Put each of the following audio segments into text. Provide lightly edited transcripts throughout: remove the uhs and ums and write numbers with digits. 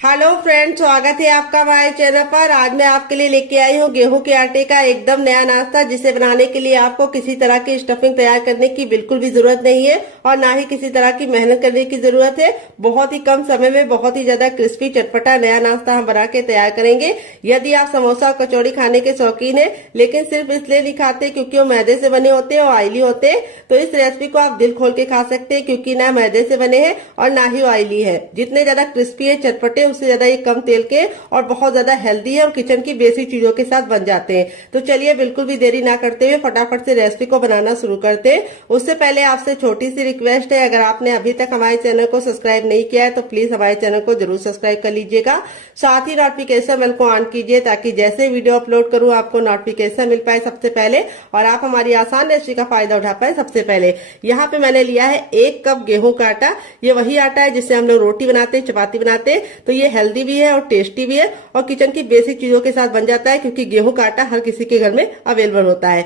Hello friends, स्वागत है आपका हमारे चैनल पर। आज मैं आपके लिए लेके आई हूँ गेहूं के आटे का एकदम नया नाश्ता, जिसे बनाने के लिए आपको किसी तरह की स्टफिंग तैयार करने की बिल्कुल भी जरूरत नहीं है और ना ही किसी तरह की मेहनत करने की जरूरत है। बहुत ही कम समय में बहुत ही ज्यादा क्रिस्पी चटपटा नया नाश्ता हम बना के तैयार करेंगे। यदि आप समोसा और कचौड़ी खाने के शौकीन है लेकिन सिर्फ इसलिए नहीं खाते क्योंकि वो मैदे से बने होते हैं और ऑयली होते हैं, तो इस रेसिपी को आप दिल खोल के खा सकते हैं, क्योंकि ना मैदे से बने हैं और ना ही ऑयली है। जितने ज्यादा क्रिस्पी है चटपटे उससे ज्यादा ये कम तेल के और बहुत ज्यादा हेल्दी है और किचन की बेसिक चीजों के साथ बन जाते हैं। तो चलिए बिल्कुल भी देरी ना करते हुए फटाफट से रेसिपी को बनाना शुरू करते हैं। उससे पहले आपसे छोटी सी रिक्वेस्ट है, अगर आपने अभी तक हमारे चैनल को सब्सक्राइब नहीं किया है तो प्लीज हमारे चैनल को जरूर सब्सक्राइब कर लीजिएगा। साथ ही नोटिफिकेशन बेल को ऑन कीजिए ताकि जैसे वीडियो अपलोड करूं आपको नोटिफिकेशन मिल पाए सबसे पहले और आप हमारी आसान रेसिपी का फायदा उठा पाए सबसे पहले। यहाँ पे मैंने लिया है 1 कप गेहूं का आटा। ये वही आटा है जिससे हम लोग रोटी बनाते हैं, चपाती बनाते हैं। तो ये हेल्दी भी है और टेस्टी भी है और किचन की बेसिक चीजों के साथ बन जाता है, क्योंकि गेहूं का आटा हर किसी के घर में अवेलेबल होता है।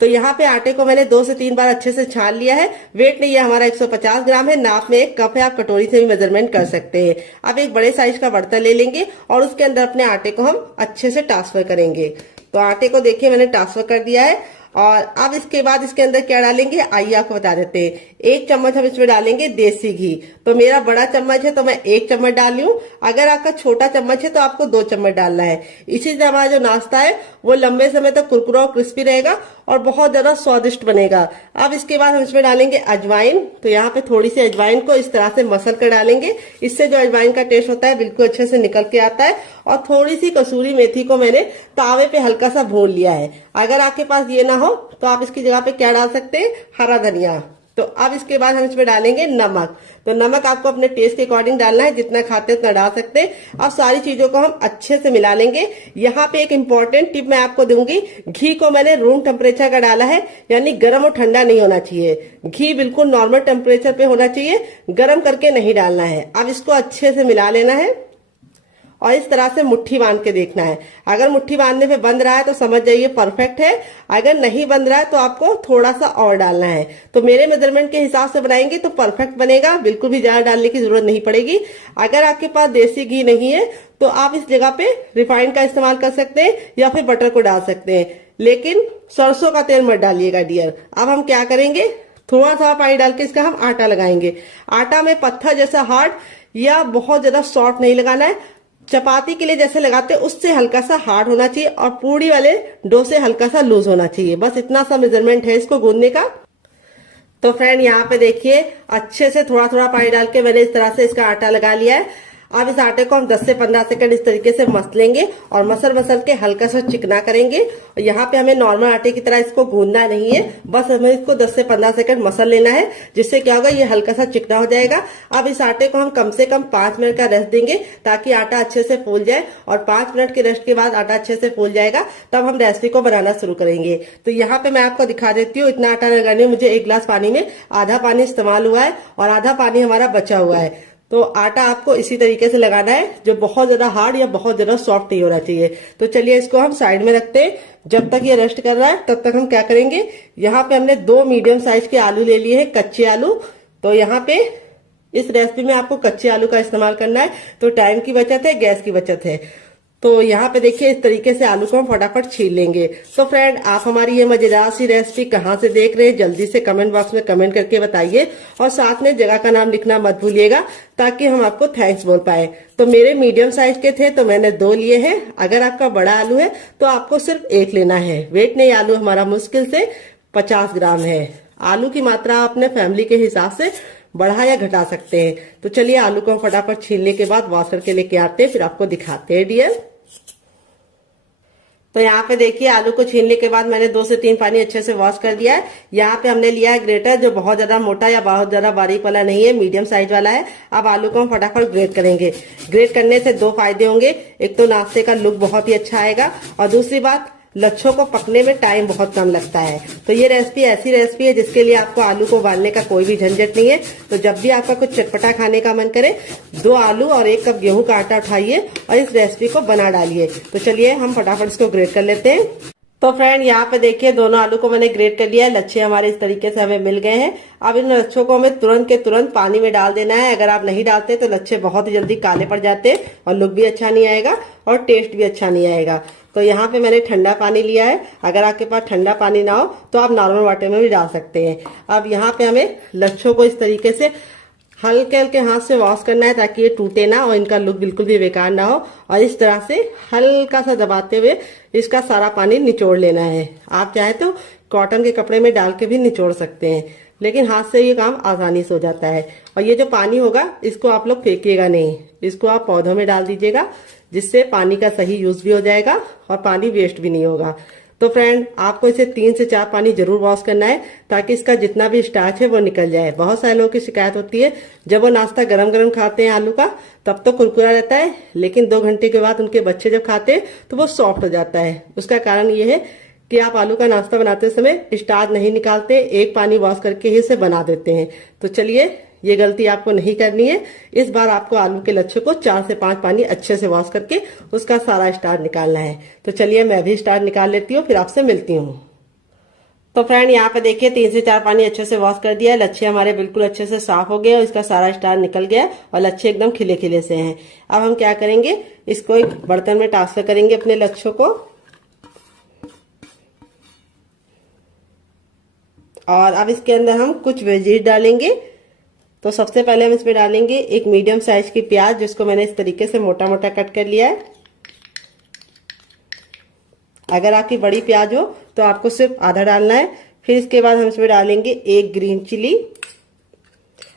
तो यहाँ पे आटे को मैंने 2 से 3 बार अच्छे से छान लिया है। वेट नहीं है हमारा 150 ग्राम है, नाप में 1 कप है, आप कटोरी से भी मेजरमेंट कर सकते हैं। अब एक बड़े साइज का बर्तन ले लेंगे और उसके अंदर अपने आटे को हम अच्छे से ट्रांसफर करेंगे। तो आटे को देखिए मैंने ट्रांसफर कर दिया है और अब इसके बाद इसके अंदर क्या डालेंगे आइए आपको बता देते हैं। 1 चम्मच हम इसमें डालेंगे देसी घी। तो मेरा बड़ा चम्मच है तो मैं 1 चम्मच डाल रही हूँ। अगर आपका छोटा चम्मच है तो आपको 2 चम्मच डालना है। इसी से हमारा जो नाश्ता है वो लंबे समय तक कुरकुरा और क्रिस्पी रहेगा और बहुत ज्यादा स्वादिष्ट बनेगा। अब इसके बाद हम इसमें डालेंगे अजवाइन। तो यहाँ पे थोड़ी सी अजवाइन को इस तरह से मसल कर डालेंगे। इससे जो अजवाइन का टेस्ट होता है बिल्कुल अच्छे से निकल के आता है। और थोड़ी सी कसूरी मेथी को मैंने तावे पे हल्का सा भून लिया है। अगर आपके पास ये ना हो तो आप इसकी जगह पे क्या डाल सकते हैं, हरा धनिया। तो अब इसके बाद हम इसमें डालेंगे नमक। तो नमक आपको अपने टेस्ट के अकॉर्डिंग डालना है, जितना खाते हैं उतना डाल सकते हैं। अब सारी चीजों को हम अच्छे से मिला लेंगे। यहाँ पे एक इम्पोर्टेंट टिप मैं आपको दूंगी, घी को मैंने रूम टेम्परेचर का डाला है, यानी गर्म और ठंडा नहीं होना चाहिए। घी बिल्कुल नॉर्मल टेम्परेचर पे होना चाहिए, गर्म करके नहीं डालना है। अब इसको अच्छे से मिला लेना है और इस तरह से मुट्ठी बांध के देखना है। अगर मुट्ठी बांधने पे बंध रहा है तो समझ जाइए परफेक्ट है। अगर नहीं बंध रहा है तो आपको थोड़ा सा और डालना है। तो मेरे मेजरमेंट के हिसाब से बनाएंगे तो परफेक्ट बनेगा, बिल्कुल भी ज्यादा डालने की जरूरत नहीं पड़ेगी। अगर आपके पास देसी घी नहीं है तो आप इस जगह पे रिफाइंड का इस्तेमाल कर सकते हैं या फिर बटर को डाल सकते हैं, लेकिन सरसों का तेल मत डालिएगा डियर। अब हम क्या करेंगे, थोड़ा सा पानी डाल के इसका हम आटा लगाएंगे। आटा में पत्थर जैसा हार्ड या बहुत ज्यादा सॉफ्ट नहीं लगाना है। चपाती के लिए जैसे लगाते हैं उससे हल्का सा हार्ड होना चाहिए और पूड़ी वाले डो से हल्का सा लूज होना चाहिए। बस इतना सा मेजरमेंट है इसको गूंदने का। तो फ्रेंड यहाँ पे देखिए अच्छे से थोड़ा थोड़ा पानी डाल के मैंने इस तरह से इसका आटा लगा लिया है। अब इस आटे को हम 10 से 15 सेकंड इस तरीके से मसलेंगे और मसल के हल्का सा चिकना करेंगे। और यहाँ पे हमें नॉर्मल आटे की तरह इसको गूंदना नहीं है, बस हमें इसको 10 से 15 सेकंड मसल लेना है, जिससे क्या होगा ये हल्का सा चिकना हो जाएगा। अब इस आटे को हम कम से कम 5 मिनट का रेस्ट देंगे ताकि आटा अच्छे से फूल जाए और 5 मिनट के रेस्ट के बाद आटा अच्छे से फूल जाएगा तब हम रेसिपी को बनाना शुरू करेंगे। तो यहाँ पे मैं आपको दिखा देती हूँ। इतना आटा लगाने में मुझे 1 गिलास पानी में आधा पानी इस्तेमाल हुआ है और आधा पानी हमारा बचा हुआ है। तो आटा आपको इसी तरीके से लगाना है, जो बहुत ज्यादा हार्ड या बहुत ज्यादा सॉफ्ट नहीं होना चाहिए। तो चलिए इसको हम साइड में रखते हैं। जब तक ये रेस्ट कर रहा है तब तक हम क्या करेंगे, यहाँ पे हमने 2 मीडियम साइज के आलू ले लिए हैं, कच्चे आलू। तो यहाँ पे इस रेसिपी में आपको कच्चे आलू का इस्तेमाल करना है, तो टाइम की बचत है, गैस की बचत है। तो यहाँ पे देखिए इस तरीके से आलू को हम फटाफट छील लेंगे। तो फ्रेंड आप हमारी ये मजेदार सी रेसिपी कहाँ से देख रहे हैं जल्दी से कमेंट बॉक्स में कमेंट करके बताइए और साथ में जगह का नाम लिखना मत भूलिएगा ताकि हम आपको थैंक्स बोल पाए। तो मेरे मीडियम साइज के थे तो मैंने 2 लिए हैं। अगर आपका बड़ा आलू है तो आपको सिर्फ 1 लेना है। वेट नहीं, आलू हमारा मुश्किल से 50 ग्राम है। आलू की मात्रा अपने फैमिली के हिसाब से बढ़ा या घटा सकते हैं। तो चलिए आलू को फटाफट छीलने के बाद वॉश करके लेके आते हैं, फिर आपको दिखाते हैं डियर। तो यहाँ पे देखिए आलू को छीलने के बाद मैंने 2 से 3 पानी अच्छे से वॉश कर दिया है। यहाँ पे हमने लिया है ग्रेटर, जो बहुत ज्यादा मोटा या बहुत ज्यादा बारीक वाला नहीं है, मीडियम साइज वाला है। अब आलू को हम फटाफट ग्रेट करेंगे। ग्रेट करने से 2 फायदे होंगे, एक तो नाश्ते का लुक बहुत ही अच्छा आएगा और दूसरी बात लच्छों को पकने में टाइम बहुत कम लगता है। तो ये रेसिपी ऐसी रेसिपी है जिसके लिए आपको आलू को उबालने का कोई भी झंझट नहीं है। तो जब भी आपका कुछ चटपटा खाने का मन करे 2 आलू और 1 कप गेहूं का आटा उठाइए और इस रेसिपी को बना डालिए। तो चलिए हम फटाफट इसको ग्रेट कर लेते हैं। तो फ्रेंड यहाँ पे देखिए दोनों आलू को मैंने ग्रेट कर लिया है। लच्छे हमारे इस तरीके से हमें मिल गए हैं। अब इन लच्छों को हमें तुरंत के तुरंत पानी में डाल देना है। अगर आप नहीं डालते तो लच्छे बहुत ही जल्दी काले पड़ जाते हैं और लुक भी अच्छा नहीं आएगा और टेस्ट भी अच्छा नहीं आएगा। तो यहाँ पे मैंने ठंडा पानी लिया है। अगर आपके पास ठंडा पानी ना हो तो आप नॉर्मल वाटर में भी डाल सकते हैं। अब यहाँ पे हमें लच्छों को इस तरीके से हल्के हल्के हाथ से वॉश करना है ताकि ये टूटे ना और इनका लुक बिल्कुल भी बेकार ना हो। और इस तरह से हल्का सा दबाते हुए इसका सारा पानी निचोड़ लेना है। आप चाहे तो कॉटन के कपड़े में डाल के भी निचोड़ सकते हैं, लेकिन हाथ से ये काम आसानी से हो जाता है। और ये जो पानी होगा इसको आप लोग फेंकिएगा नहीं, इसको आप पौधों में डाल दीजिएगा, जिससे पानी का सही यूज भी हो जाएगा और पानी वेस्ट भी नहीं होगा। तो फ्रेंड आपको इसे 3 से 4 पानी जरूर वॉश करना है ताकि इसका जितना भी स्टार्च है वो निकल जाए। बहुत सारे लोगों की शिकायत होती है जब वो नाश्ता गरम गरम खाते हैं आलू का तब तो कुरकुरा रहता है, लेकिन 2 घंटे के बाद उनके बच्चे जब खाते हैं तो वो सॉफ्ट हो जाता है। उसका कारण ये है कि आप आलू का नाश्ता बनाते समय स्टार्च नहीं निकालते, एक पानी वॉश करके ही इसे बना देते हैं। तो चलिए ये गलती आपको नहीं करनी है। इस बार आपको आलू के लच्छे को 4 से 5 पानी अच्छे से वॉश करके उसका सारा स्टार्च निकालना है। तो चलिए मैं भी स्टार्च निकाल लेती हूँ, फिर आपसे मिलती हूँ। तो फ्रेंड यहाँ पे देखिए 3 से 4 पानी अच्छे से वॉश कर दिया है। लच्छे हमारे बिल्कुल अच्छे से साफ हो गए और इसका सारा स्टार्च निकल गया और लच्छे एकदम खिले खिले से हैं। अब हम क्या करेंगे, इसको एक बर्तन में ट्रांसफर करेंगे अपने लच्छों को। और अब इसके अंदर हम कुछ वेजीज डालेंगे। तो सबसे पहले हम इसमें डालेंगे एक मीडियम साइज की प्याज, जिसको मैंने इस तरीके से मोटा मोटा कट कर लिया है। अगर आपकी बड़ी प्याज हो तो आपको सिर्फ आधा डालना है। फिर इसके बाद हम इसमें डालेंगे एक ग्रीन चिली।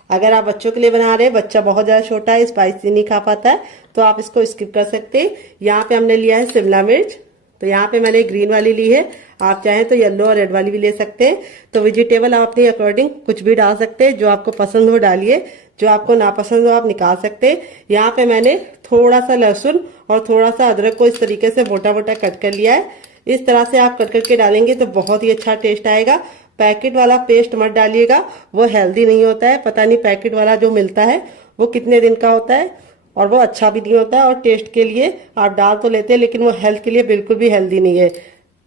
अगर आप बच्चों के लिए बना रहे हैं, बच्चा बहुत ज्यादा छोटा है, स्पाइसी नहीं खा पाता है, तो आप इसको स्किप कर सकते हैं। यहाँ पे हमने लिया है शिमला मिर्च। तो यहाँ पे मैंने ग्रीन वाली ली है, आप चाहें तो येलो और रेड वाली भी ले सकते हैं। तो वेजिटेबल आप अपने अकॉर्डिंग कुछ भी डाल सकते हैं, जो आपको पसंद हो डालिए, जो आपको नापसंद हो आप निकाल सकते हैं। यहाँ पे मैंने थोड़ा सा लहसुन और थोड़ा सा अदरक को इस तरीके से मोटा मोटा कट कर लिया है। इस तरह से आप कट करके डालेंगे तो बहुत ही अच्छा टेस्ट आएगा। पैकेट वाला पेस्ट मत डालिएगा, वो हेल्दी नहीं होता है। पता नहीं पैकेट वाला जो मिलता है वो कितने दिन का होता है और वो अच्छा भी नहीं होता है। और टेस्ट के लिए आप डाल तो लेते हैं, लेकिन वो हेल्थ के लिए बिल्कुल भी हेल्दी नहीं है।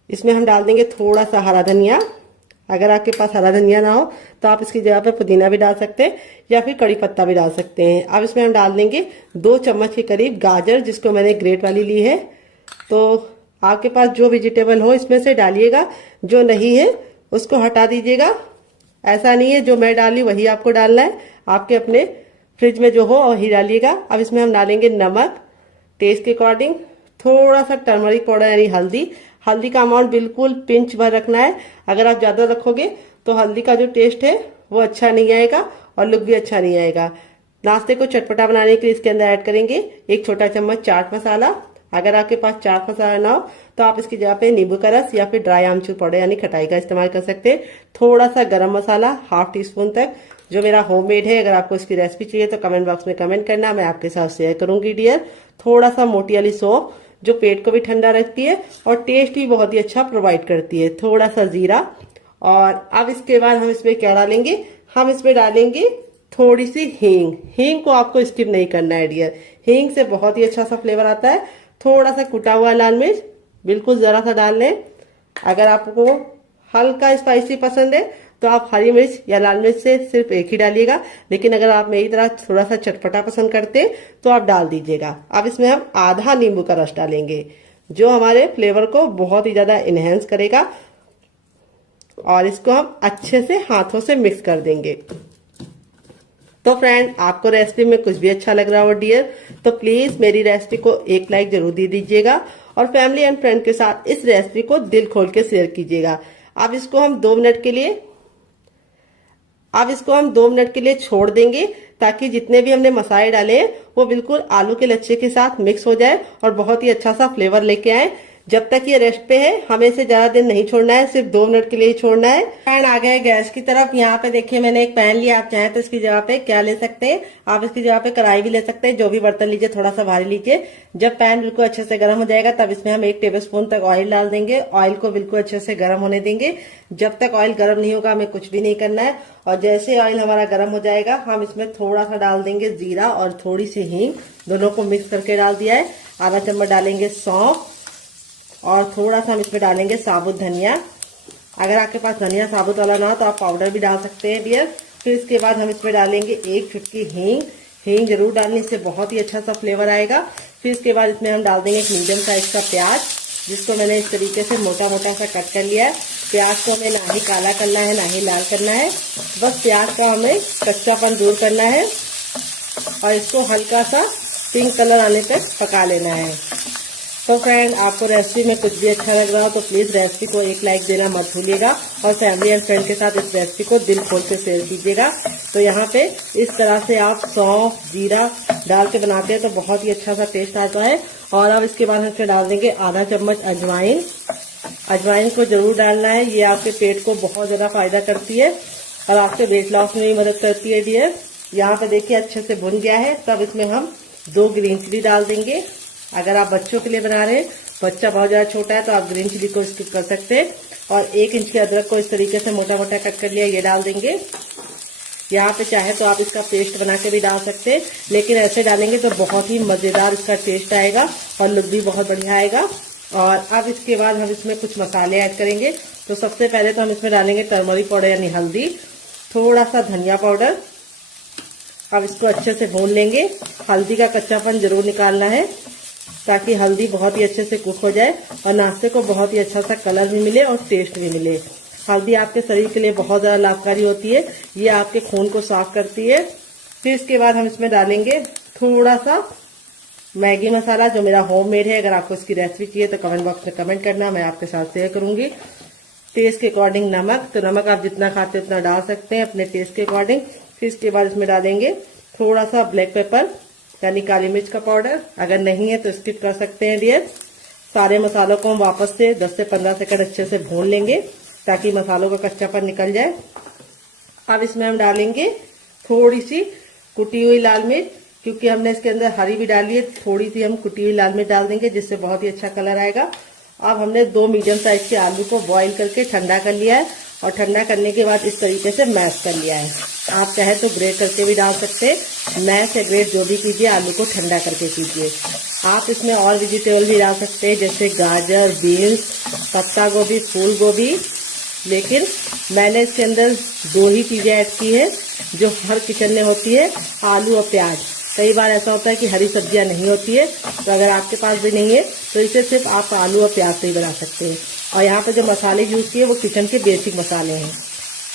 इसमें हम डाल देंगे थोड़ा सा हरा धनिया। अगर आपके पास हरा धनिया ना हो तो आप इसकी जगह पे पुदीना भी डाल सकते हैं या फिर कड़ी पत्ता भी डाल सकते हैं। अब इसमें हम डाल देंगे 2 चम्मच के करीब गाजर, जिसको मैंने ग्रेट वाली ली है। तो आपके पास जो वेजिटेबल हो इसमें से डालिएगा, जो नहीं है उसको हटा दीजिएगा। ऐसा नहीं है जो मैं डाली वही आपको डालना है, आपके अपने फ्रिज में जो हो वही डालिएगा। अब इसमें हम डालेंगे नमक टेस्ट के अकॉर्डिंग, थोड़ा सा टर्मरिक पाउडर यानी हल्दी। हल्दी का अमाउंट बिल्कुल पिंच भर रखना है। अगर आप ज्यादा रखोगे तो हल्दी का जो टेस्ट है वो अच्छा नहीं आएगा और लुक भी अच्छा नहीं आएगा। नाश्ते को चटपटा बनाने के लिए इसके अंदर ऐड करेंगे 1 छोटा चम्मच चाट मसाला। अगर आपके पास चाट मसाला ना हो तो आप इसकी जगह पे नींबू का रस या फिर ड्राई आमचूर पाउडर यानी खटाई का इस्तेमाल कर सकते हैं। थोड़ा सा गरम मसाला ½ टीस्पून तक, जो मेरा होममेड है। अगर आपको इसकी रेसिपी चाहिए तो कमेंट बॉक्स में कमेंट करना, मैं आपके साथ शेयर करूंगी डियर। थोड़ा सा मोटी वाली सौंफ, जो पेट को भी ठंडा रखती है और टेस्ट भी बहुत ही अच्छा प्रोवाइड करती है। थोड़ा सा जीरा। और अब इसके बाद हम इसमें क्या डालेंगे, हम इसमें डालेंगे थोड़ी सी हींग। हींग को आपको स्किप नहीं करना है डियर, हींग से बहुत ही अच्छा सा फ्लेवर आता है। थोड़ा सा कुटा हुआ लाल मिर्च, बिल्कुल जरा सा डाल लें। अगर आपको हल्का स्पाइसी पसंद है तो आप हरी मिर्च या लाल मिर्च से सिर्फ एक ही डालिएगा, लेकिन अगर आप मेरी तरह थोड़ा सा चटपटा पसंद करते हैं तो आप डाल दीजिएगा। अब इसमें हम आधा नींबू का रस डालेंगे, जो हमारे फ्लेवर को बहुत ही ज्यादा इनहेंस करेगा। और इसको हम अच्छे से हाथों से मिक्स कर देंगे। तो फ्रेंड आपको रेसिपी में कुछ भी अच्छा लग रहा हो डियर, तो प्लीज मेरी रेसिपी को एक लाइक जरूर दे दीजिएगा और फैमिली एंड फ्रेंड के साथ इस रेसिपी को दिल खोल के शेयर कीजिएगा। अब इसको हम 2 मिनट के लिए छोड़ देंगे, ताकि जितने भी हमने मसाले डाले हैं वो बिल्कुल आलू के लच्छे के साथ मिक्स हो जाए और बहुत ही अच्छा सा फ्लेवर लेके आए। जब तक ये रेस्ट पे है हमें इसे ज्यादा देर नहीं छोड़ना है, सिर्फ 2 मिनट के लिए ही छोड़ना है। पैन आ गया गैस की तरफ। यहाँ पे देखिए मैंने एक पैन लिया, आप चाहें तो इसकी जगह पे क्या ले सकते हैं, आप इसकी जगह पे कढ़ाई भी ले सकते हैं। जो भी बर्तन लीजिए थोड़ा सा भारी लीजिए। जब पैन बिल्कुल अच्छे से गर्म हो जाएगा तब इसमें हम 1 टेबलस्पून तक ऑयल डाल देंगे। ऑयल को बिल्कुल अच्छे से गर्म होने देंगे। जब तक ऑयल गर्म नहीं होगा हमें कुछ भी नहीं करना है। और जैसे ऑयल हमारा गर्म हो जाएगा हम इसमें थोड़ा सा डाल देंगे जीरा और थोड़ी सी हींग, दोनों को मिक्स करके डाल दिया है। आधा चम्मच डालेंगे सौंफ, और थोड़ा सा हम इसमें डालेंगे साबुत धनिया। अगर आपके पास धनिया साबुत वाला ना हो तो आप पाउडर भी डाल सकते हैं डियर। फिर इसके बाद हम इसमें डालेंगे 1 चुटकी हींग। हींग जरूर डालने, इससे बहुत ही अच्छा सा फ्लेवर आएगा। फिर इसके बाद इसमें हम डाल देंगे एक मीडियम साइज का प्याज, जिसको मैंने इस तरीके से मोटा मोटा सा कट कर लिया है। प्याज को हमें ना ही काला करना है ना ही लाल करना है, बस प्याज का हमें कच्चापन दूर करना है और इसको हल्का सा पिंक कलर आने तक पका लेना है। तो फ्रेंड, आपको रेसिपी में कुछ भी अच्छा लग रहा हो तो प्लीज रेसिपी को एक लाइक देना मत भूलिएगा और फैमिली एंड फ्रेंड के साथ इस रेसिपी को दिल खोल के शेयर कीजिएगा। तो यहाँ पे इस तरह से आप सौंफ जीरा डाल के बनाते हैं तो बहुत ही अच्छा सा टेस्ट आता है। और अब इसके बाद हम इसमें डाल देंगे आधा चम्मच अजवाइन। अजवाइन को जरूर डालना है, ये आपके पेट को बहुत ज्यादा फायदा करती है और आपके वेट लॉस में भी मदद करती है डियर। यहाँ पे देखिए अच्छे से भुन गया है। तब इसमें हम 2 ग्रीन चिली डाल देंगे। अगर आप बच्चों के लिए बना रहे हैं, बच्चा बहुत ज्यादा छोटा है तो आप ग्रीन चिली को स्किप कर सकते हैं। और 1 इंच के अदरक को इस तरीके से मोटा मोटा कट कर लिया, ये डाल देंगे। यहाँ पे चाहे तो आप इसका पेस्ट बना के भी डाल सकते हैं, लेकिन ऐसे डालेंगे तो बहुत ही मजेदार इसका टेस्ट आएगा और लुक भी बहुत बढ़िया आएगा। और अब इसके बाद हम इसमें कुछ मसाले ऐड करेंगे। तो सबसे पहले तो हम इसमें डालेंगे टर्मरिक पाउडर यानी हल्दी, थोड़ा सा धनिया पाउडर। अब इसको अच्छे से भून लेंगे। हल्दी का कच्चापन जरूर निकालना है ताकि हल्दी बहुत ही अच्छे से कुक हो जाए और नाश्ते को बहुत ही अच्छा सा कलर भी मिले और टेस्ट भी मिले। हल्दी आपके शरीर के लिए बहुत ज्यादा लाभकारी होती है, ये आपके खून को साफ करती है। फिर इसके बाद हम इसमें डालेंगे थोड़ा सा मैगी मसाला, जो मेरा होममेड है। अगर आपको इसकी रेसिपी चाहिए तो कमेंट बॉक्स में कमेंट करना, मैं आपके साथ शेयर करूंगी। टेस्ट के अकॉर्डिंग नमक, तो नमक आप जितना खाते हैं उतना डाल सकते हैं अपने टेस्ट के अकॉर्डिंग। फिर इसके बाद इसमें डालेंगे थोड़ा सा ब्लैक पेपर यानी काली मिर्च का पाउडर। अगर नहीं है तो स्किप कर सकते हैं डियर। सारे मसालों को हम वापस से 10 से 15 सेकंड अच्छे से भून लेंगे ताकि मसालों का कच्चापन निकल जाए। अब इसमें हम डालेंगे थोड़ी सी कुटी हुई लाल मिर्च, क्योंकि हमने इसके अंदर हरी भी डाली है, थोड़ी सी हम कुटी हुई लाल मिर्च डाल देंगे जिससे बहुत ही अच्छा कलर आएगा। अब हमने 2 मीडियम साइज के आलू को बॉईल करके ठंडा कर लिया है और ठंडा करने के बाद इस तरीके से मैश कर लिया है। आप चाहे तो ग्रेट करके भी डाल सकते हैं। मैश या ग्रेट जो भी कीजिए, आलू को ठंडा करके कीजिए। आप इसमें और वेजिटेबल भी डाल सकते हैं जैसे गाजर, बीन्स, पत्ता गोभी, फूल गोभी, लेकिन मैंने इसके अंदर 2 ही चीजें ऐड की है जो हर किचन में होती है, आलू और प्याज। कई बार ऐसा होता है कि हरी सब्जियां नहीं होती है, तो अगर आपके पास भी नहीं है तो इसे सिर्फ आप आलू और प्याज से ही बना सकते हैं। और यहाँ पे जो मसाले यूज किए वो किचन के बेसिक मसाले हैं।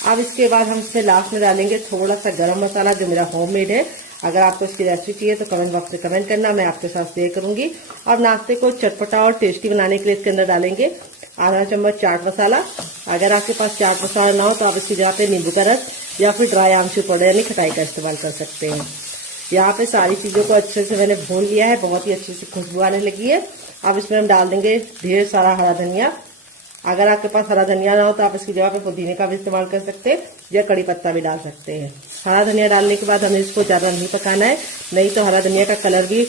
अब इसके बाद हम इसमें लास्ट में डालेंगे थोड़ा सा गरम मसाला, जो मेरा होममेड है। अगर आपको इसकी रेसिपी चाहिए तो कमेंट बॉक्स में कमेंट करना, मैं आपके साथ शेयर करूंगी। अब नाश्ते को चटपटा और टेस्टी बनाने के लिए इसके अंदर डालेंगे आधा चम्मच चाट मसाला। अगर आपके पास चाट मसाला ना हो तो आप इसकी जगह पे नींबू का रस या फिर ड्राई आमचूर पाउडर यानी खटाई का इस्तेमाल कर सकते हैं। यहाँ पे सारी चीजों को अच्छे से मैंने भून लिया है, बहुत ही अच्छी सी खुशबू आने लगी है। अब इसमें हम डाल देंगे ढेर सारा हरा धनिया। अगर आपके पास हरा धनिया ना हो तो आप इसकी जगह पे पुदीने का भी इस्तेमाल कर सकते हैं या कड़ी पत्ता भी डाल सकते हैं। हरा धनिया डालने के बाद हमें इसको ज्यादा नहीं पकाना है, नहीं तो हरा धनिया का कलर भी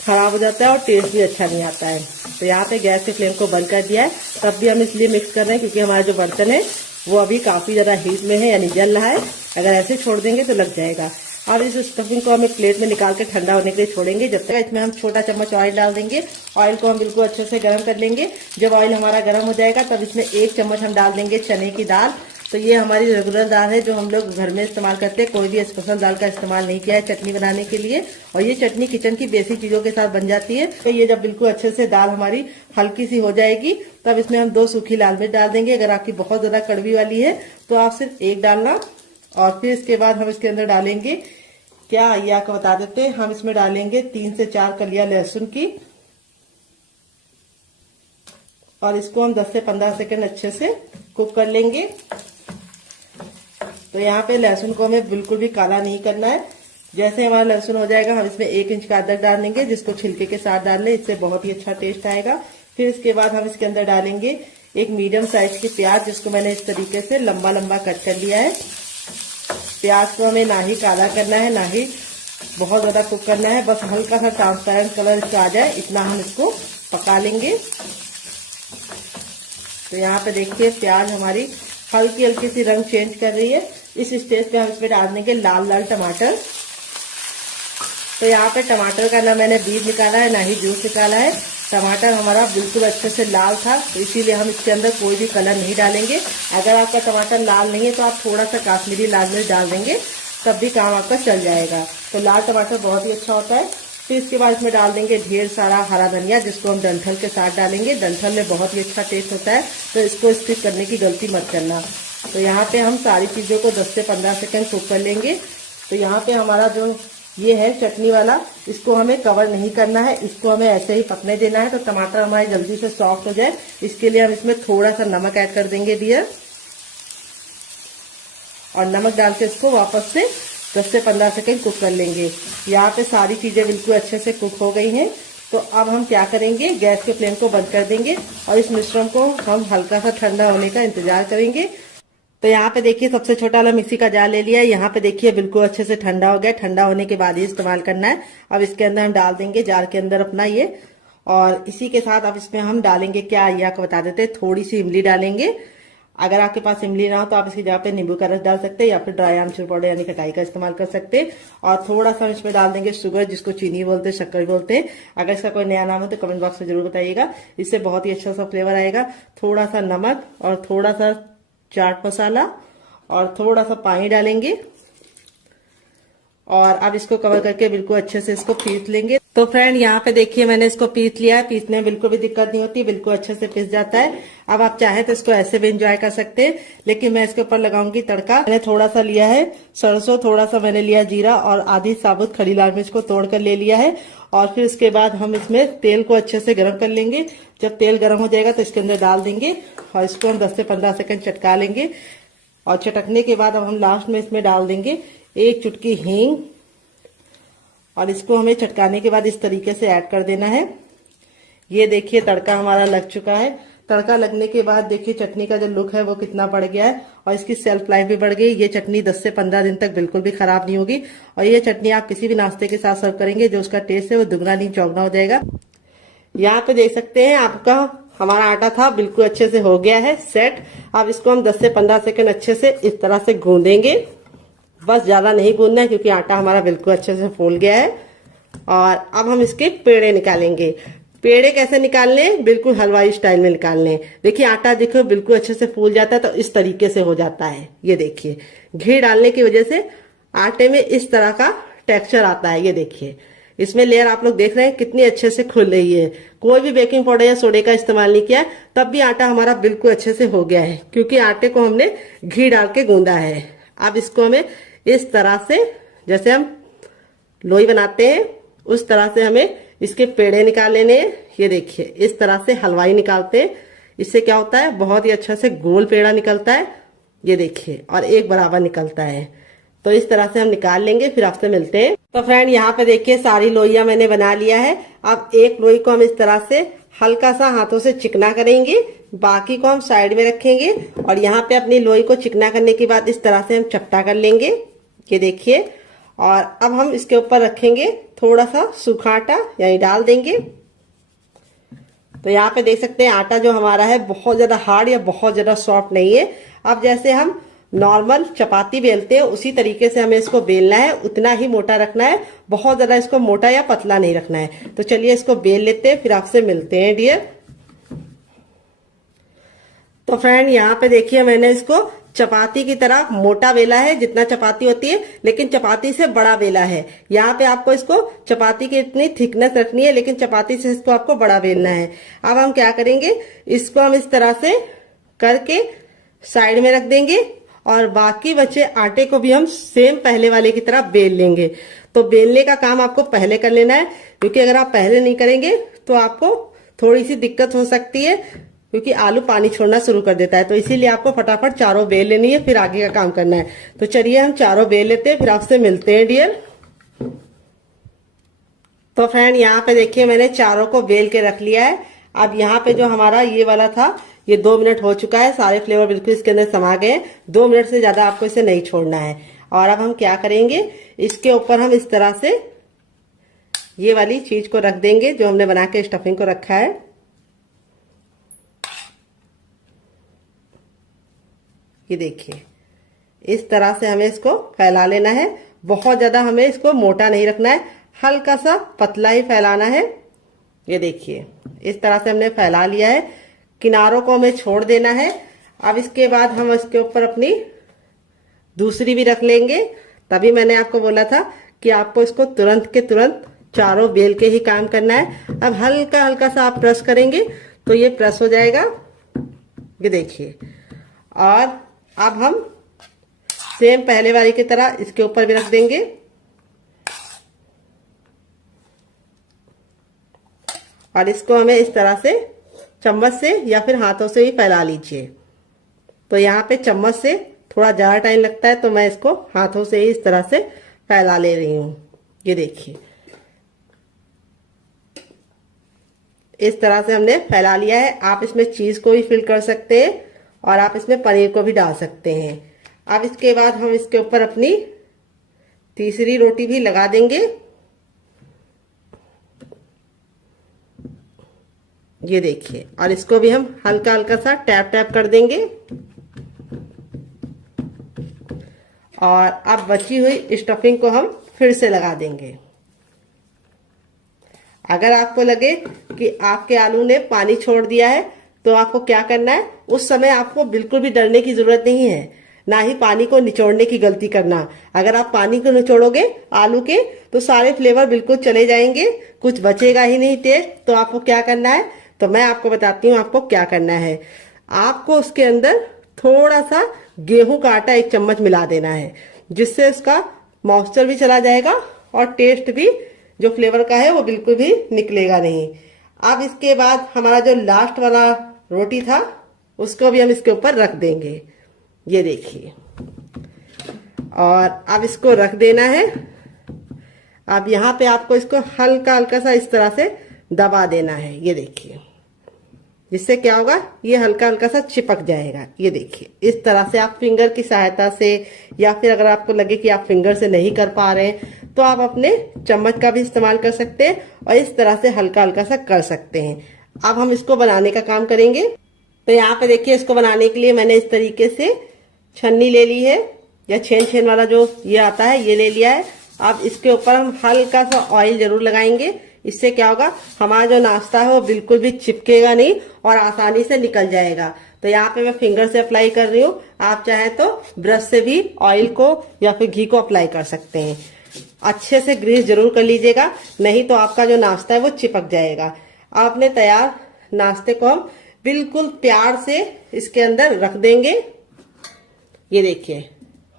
खराब हो जाता है और टेस्ट भी अच्छा नहीं आता है। तो यहाँ पे गैस के फ्लेम को बंद कर दिया है, तब भी हम इसलिए मिक्स कर रहे हैं क्योंकि हमारा जो बर्तन है वो अभी काफी ज्यादा हीट में है यानी जल रहा है। अगर ऐसे छोड़ देंगे तो लग जाएगा। अब इस स्टफिंग को हम एक प्लेट में निकाल के ठंडा होने के लिए छोड़ेंगे। जब तक इसमें हम छोटा चम्मच ऑयल डाल देंगे। ऑयल को हम बिल्कुल अच्छे से गर्म कर लेंगे। जब ऑयल हमारा गर्म हो जाएगा तब इसमें 1 चम्मच हम डाल देंगे चने की दाल। तो ये हमारी रेगुलर दाल है जो हम लोग घर में इस्तेमाल करते हैं, कोई भी स्पेशल दाल का इस्तेमाल नहीं किया है चटनी बनाने के लिए। और ये चटनी किचन की बेसिक चीजों के साथ बन जाती है। तो ये जब बिल्कुल अच्छे से दाल हमारी हल्की सी हो जाएगी तब इसमें हम 2 सूखी लाल मिर्च डाल देंगे। अगर आपकी बहुत ज्यादा कड़वी वाली है तो आप सिर्फ 1 डालना। और फिर इसके बाद हम इसके अंदर डालेंगे, क्या ये आपको बता देते हैं, हम इसमें डालेंगे 3 से 4 कलियां लहसुन की और इसको हम 10 से 15 सेकंड अच्छे से कुक कर लेंगे। तो यहाँ पे लहसुन को हमें बिल्कुल भी काला नहीं करना है। जैसे हमारा लहसुन हो जाएगा हम इसमें 1 इंच का अदरक डाल देंगे जिसको छिलके के साथ डाल लें, इससे बहुत ही अच्छा टेस्ट आएगा। फिर इसके बाद हम इसके अंदर डालेंगे एक मीडियम साइज की प्याज जिसको मैंने इस तरीके से लंबा लंबा कट कर लिया है। प्याज को हमें ना ही काला करना है ना ही बहुत ज्यादा कुक करना है, बस हल्का सा ट्रांसपेरेंट कलर इसका आ जाए इतना हम इसको पका लेंगे। तो यहाँ पे देखिए प्याज हमारी हल्की हल्की सी रंग चेंज कर रही है। इस स्टेज पे हम इसमें डाल देंगे लाल लाल टमाटर। तो यहाँ पे टमाटर का ना मैंने बीज निकाला है ना ही जूस निकाला है, टमाटर हमारा बिल्कुल अच्छे से लाल था, तो इसीलिए हम इसके अंदर कोई भी कलर नहीं डालेंगे। अगर आपका टमाटर लाल नहीं है तो आप थोड़ा सा काश्मीरी लाल मिर्च डाल देंगे, तब भी काम आपका चल जाएगा। तो लाल टमाटर बहुत ही अच्छा होता है। फिर इसके बाद इसमें डाल देंगे ढेर सारा हरा धनिया, जिसको हम डंठल के साथ डालेंगे। डंठल में बहुत ही अच्छा टेस्ट होता है, तो इसको स्किप करने की गलती मत करना। तो यहाँ पे हम सारी चीज़ों को 10 से 15 सेकंड कुक कर लेंगे। तो यहाँ पे हमारा जो ये है चटनी वाला, इसको हमें कवर नहीं करना है, इसको हमें ऐसे ही पकने देना है। तो टमाटर हमारे जल्दी से सॉफ्ट हो जाए, इसके लिए हम इसमें थोड़ा सा नमक ऐड कर देंगे डियर, और नमक डाल के इसको वापस से 10 से 15 सेकंड कुक कर लेंगे। यहाँ पे सारी चीजें बिल्कुल अच्छे से कुक हो गई हैं। तो अब हम क्या करेंगे, गैस के फ्लेम को बंद कर देंगे और इस मिश्रण को हम हल्का सा ठंडा होने का इंतजार करेंगे। तो यहाँ पे देखिए सबसे छोटा वाला मिक्सी का जार ले लिया है। यहाँ पे देखिए बिल्कुल अच्छे से ठंडा हो गया। ठंडा होने के बाद ही इस्तेमाल करना है। अब इसके अंदर हम डाल देंगे जार के अंदर अपना ये, और इसी के साथ अब इसमें हम डालेंगे क्या, ये आपको बता देते हैं, थोड़ी सी इमली डालेंगे। अगर आपके पास इमली ना हो तो आप इसकी जगह पे नींबू का रस डाल सकते हैं, या फिर ड्राई आमचूर पाउडर यानी खटाई का इस्तेमाल कर सकते हैं। और थोड़ा सा इसमें डाल देंगे शुगर, जिसको चीनी बोलते हैं, शक्कर बोलते हैं। अगर इसका कोई नया नाम हो तो कमेंट बॉक्स में जरूर बताइएगा, इससे बहुत ही अच्छा सा फ्लेवर आएगा। थोड़ा सा नमक और थोड़ा सा चाट मसाला और थोड़ा सा पानी डालेंगे, और अब इसको कवर करके बिल्कुल अच्छे से इसको पीस लेंगे। तो फ्रेंड यहाँ पे देखिए मैंने इसको पीस लिया है। पीसने में बिल्कुल भी दिक्कत नहीं होती, बिल्कुल अच्छे से पीस जाता है। अब आप चाहें तो इसको ऐसे भी एंजॉय कर सकते हैं, लेकिन मैं इसके ऊपर लगाऊंगी तड़का। मैंने थोड़ा सा लिया है सरसों, थोड़ा सा मैंने लिया जीरा, और आधी साबुत खड़ी लाल मिर्च को तोड़कर ले लिया है। और फिर इसके बाद हम इसमें तेल को अच्छे से गर्म कर लेंगे। जब तेल गर्म हो जाएगा तो इसके अंदर डाल देंगे, और इसको हम 10 से 15 सेकंड चटका लेंगे। और चटकने के बाद अब हम लास्ट में इसमें डाल देंगे 1 चुटकी हींग, और इसको हमें चटकाने के बाद इस तरीके से ऐड कर देना है। ये देखिए तड़का हमारा लग चुका है। तड़का लगने के बाद देखिए चटनी का जो लुक है वो कितना बढ़ गया है, और इसकी शेल्फ लाइफ भी बढ़ गई। ये चटनी 10 से 15 दिन तक बिल्कुल भी खराब नहीं होगी, और ये चटनी आप किसी भी नाश्ते के साथ सर्व करेंगे, जो उसका टेस्ट है वो दुगना नहीं चौगना हो जाएगा। यहाँ पे देख सकते हैं आपका हमारा आटा था बिल्कुल अच्छे से हो गया है सेट। अब इसको हम 10 से 15 सेकंड अच्छे से इस तरह से गूंदेंगे। बस ज्यादा नहीं गूंदना है, क्योंकि आटा हमारा बिल्कुल अच्छे से फूल गया है। और अब हम इसके पेड़े निकालेंगे। पेड़े कैसे निकालने, बिल्कुल हलवाई स्टाइल में निकालने। देखिए आटा देखो बिल्कुल अच्छे से फूल जाता है, तो इस तरीके से हो जाता है। ये देखिए घी डालने की वजह से आटे में इस तरह का टेक्सचर आता है। ये देखिए इसमें लेयर आप लोग देख रहे हैं कितनी अच्छे से खुल रही है। कोई भी बेकिंग पाउडर या सोडे का इस्तेमाल नहीं किया, तब भी आटा हमारा बिल्कुल अच्छे से हो गया है, क्योंकि आटे को हमने घी डाल के गूंदा है। अब इसको हमें इस तरह से, जैसे हम लोई बनाते हैं उस तरह से हमें इसके पेड़े निकाल लेने हैं। ये देखिए इस तरह से हलवाई निकालते हैं। इससे क्या होता है, बहुत ही अच्छा से गोल पेड़ा निकलता है। ये देखिए, और एक बराबर निकलता है। तो इस तरह से हम निकाल लेंगे, फिर आपसे मिलते हैं। तो फ्रेंड यहाँ पे देखिए सारी लोइयां मैंने बना लिया है। अब एक लोई को हम इस तरह से हल्का सा हाथों से चिकना करेंगे, बाकी को हम साइड में रखेंगे। और यहाँ पे अपनी लोई को चिकना करने के बाद इस तरह से हम चपटा कर लेंगे। ये देखिए, और अब हम इसके ऊपर रखेंगे थोड़ा सा सूखा आटा, यानी डाल देंगे। तो यहाँ पे देख सकते हैं आटा जो हमारा है बहुत ज्यादा हार्ड या बहुत ज्यादा सॉफ्ट नहीं है। अब जैसे हम नॉर्मल चपाती बेलते हैं उसी तरीके से हमें इसको बेलना है, उतना ही मोटा रखना है, बहुत ज्यादा इसको मोटा या पतला नहीं रखना है। तो चलिए इसको बेल लेते हैं, फिर आपसे मिलते हैं डियर। तो फ्रेंड यहाँ पे देखिए मैंने इसको चपाती की तरह मोटा बेला है, जितना चपाती होती है, लेकिन चपाती से बड़ा बेला है। यहाँ पे आपको इसको चपाती की इतनी थिकनेस रखनी है, लेकिन चपाती से इसको आपको बड़ा बेलना है। अब हम क्या करेंगे, इसको हम इस तरह से करके साइड में रख देंगे, और बाकी बचे आटे को भी हम सेम पहले वाले की तरह बेल लेंगे। तो बेलने का काम आपको पहले कर लेना है, क्योंकि अगर आप पहले नहीं करेंगे तो आपको थोड़ी सी दिक्कत हो सकती है, क्योंकि आलू पानी छोड़ना शुरू कर देता है। तो इसीलिए आपको फटाफट चारों बेल लेनी है, फिर आगे का काम करना है। तो चलिए हम चारों बेल लेते हैं, फिर आपसे मिलते हैं डियर। तो फ्रेंड यहाँ पे देखिए मैंने चारों को बेल के रख लिया है। अब यहाँ पे जो हमारा ये वाला था, ये 2 मिनट हो चुका है, सारे फ्लेवर बिल्कुल इसके अंदर समा गए। 2 मिनट से ज्यादा आपको इसे नहीं छोड़ना है। और अब हम क्या करेंगे, इसके ऊपर हम इस तरह से ये वाली चीज को रख देंगे जो हमने बना के स्टफिंग को रखा है। ये देखिए इस तरह से हमें इसको फैला लेना है। बहुत ज्यादा हमें इसको मोटा नहीं रखना है, हल्का सा पतला ही फैलाना है। ये देखिए इस तरह से हमने फैला लिया है, किनारों को हमें छोड़ देना है। अब इसके बाद हम इसके ऊपर अपनी दूसरी भी रख लेंगे। तभी मैंने आपको बोला था कि आपको इसको तुरंत के तुरंत चारों बेल के ही काम करना है। अब हल्का हल्का सा आप प्रेस करेंगे तो ये प्रेस हो जाएगा, ये देखिए। और अब हम सेम पहले वाली की तरह इसके ऊपर भी रख देंगे और इसको हमें इस तरह से चम्मच से या फिर हाथों से ही फैला लीजिए। तो यहाँ पे चम्मच से थोड़ा ज़्यादा टाइम लगता है, तो मैं इसको हाथों से ही इस तरह से फैला ले रही हूँ। ये देखिए इस तरह से हमने फैला लिया है। आप इसमें चीज को भी फिल कर सकते हैं और आप इसमें पनीर को भी डाल सकते हैं। अब इसके बाद हम इसके ऊपर अपनी तीसरी रोटी भी लगा देंगे। ये देखिए, और इसको भी हम हल्का हल्का सा टैप टैप कर देंगे। और अब बची हुई स्टफिंग को हम फिर से लगा देंगे। अगर आपको लगे कि आपके आलू ने पानी छोड़ दिया है तो आपको क्या करना है, उस समय आपको बिल्कुल भी डरने की जरूरत नहीं है, ना ही पानी को निचोड़ने की गलती करना। अगर आप पानी को निचोड़ोगे आलू के तो सारे फ्लेवर बिल्कुल चले जाएंगे, कुछ बचेगा ही नहीं टेस्ट। तो आपको क्या करना है, तो मैं आपको बताती हूँ आपको क्या करना है। आपको उसके अंदर थोड़ा सा गेहूं का आटा 1 चम्मच मिला देना है, जिससे उसका मॉइस्चर भी चला जाएगा और टेस्ट भी जो फ्लेवर का है वो बिल्कुल भी निकलेगा नहीं। अब इसके बाद हमारा जो लास्ट वाला रोटी था उसको भी हम इसके ऊपर रख देंगे। ये देखिए, और अब इसको रख देना है। अब यहाँ पे आपको इसको हल्का हल्का सा इस तरह से दबा देना है। ये देखिए, जिससे क्या होगा, ये हल्का हल्का सा चिपक जाएगा। ये देखिए, इस तरह से आप फिंगर की सहायता से, या फिर अगर आपको लगे कि आप फिंगर से नहीं कर पा रहे हैं तो आप अपने चम्मच का भी इस्तेमाल कर सकते हैं और इस तरह से हल्का हल्का सा कर सकते हैं। अब हम इसको बनाने का काम करेंगे। तो यहाँ पे देखिए, इसको बनाने के लिए मैंने इस तरीके से छन्नी ले ली है, या छेन छेन वाला जो ये आता है ये ले लिया है। अब इसके ऊपर हम हल्का सा ऑयल जरूर लगाएंगे। इससे क्या होगा, हमारा जो नाश्ता है वो बिल्कुल भी चिपकेगा नहीं और आसानी से निकल जाएगा। तो यहाँ पे मैं फिंगर से अप्लाई कर रही हूँ, आप चाहे तो ब्रश से भी ऑयल को या फिर घी को अप्लाई कर सकते हैं। अच्छे से ग्रीस जरूर कर लीजिएगा, नहीं तो आपका जो नाश्ता है वो चिपक जाएगा। अपने तैयार नाश्ते को हम बिल्कुल प्यार से इसके अंदर रख देंगे। ये देखिए,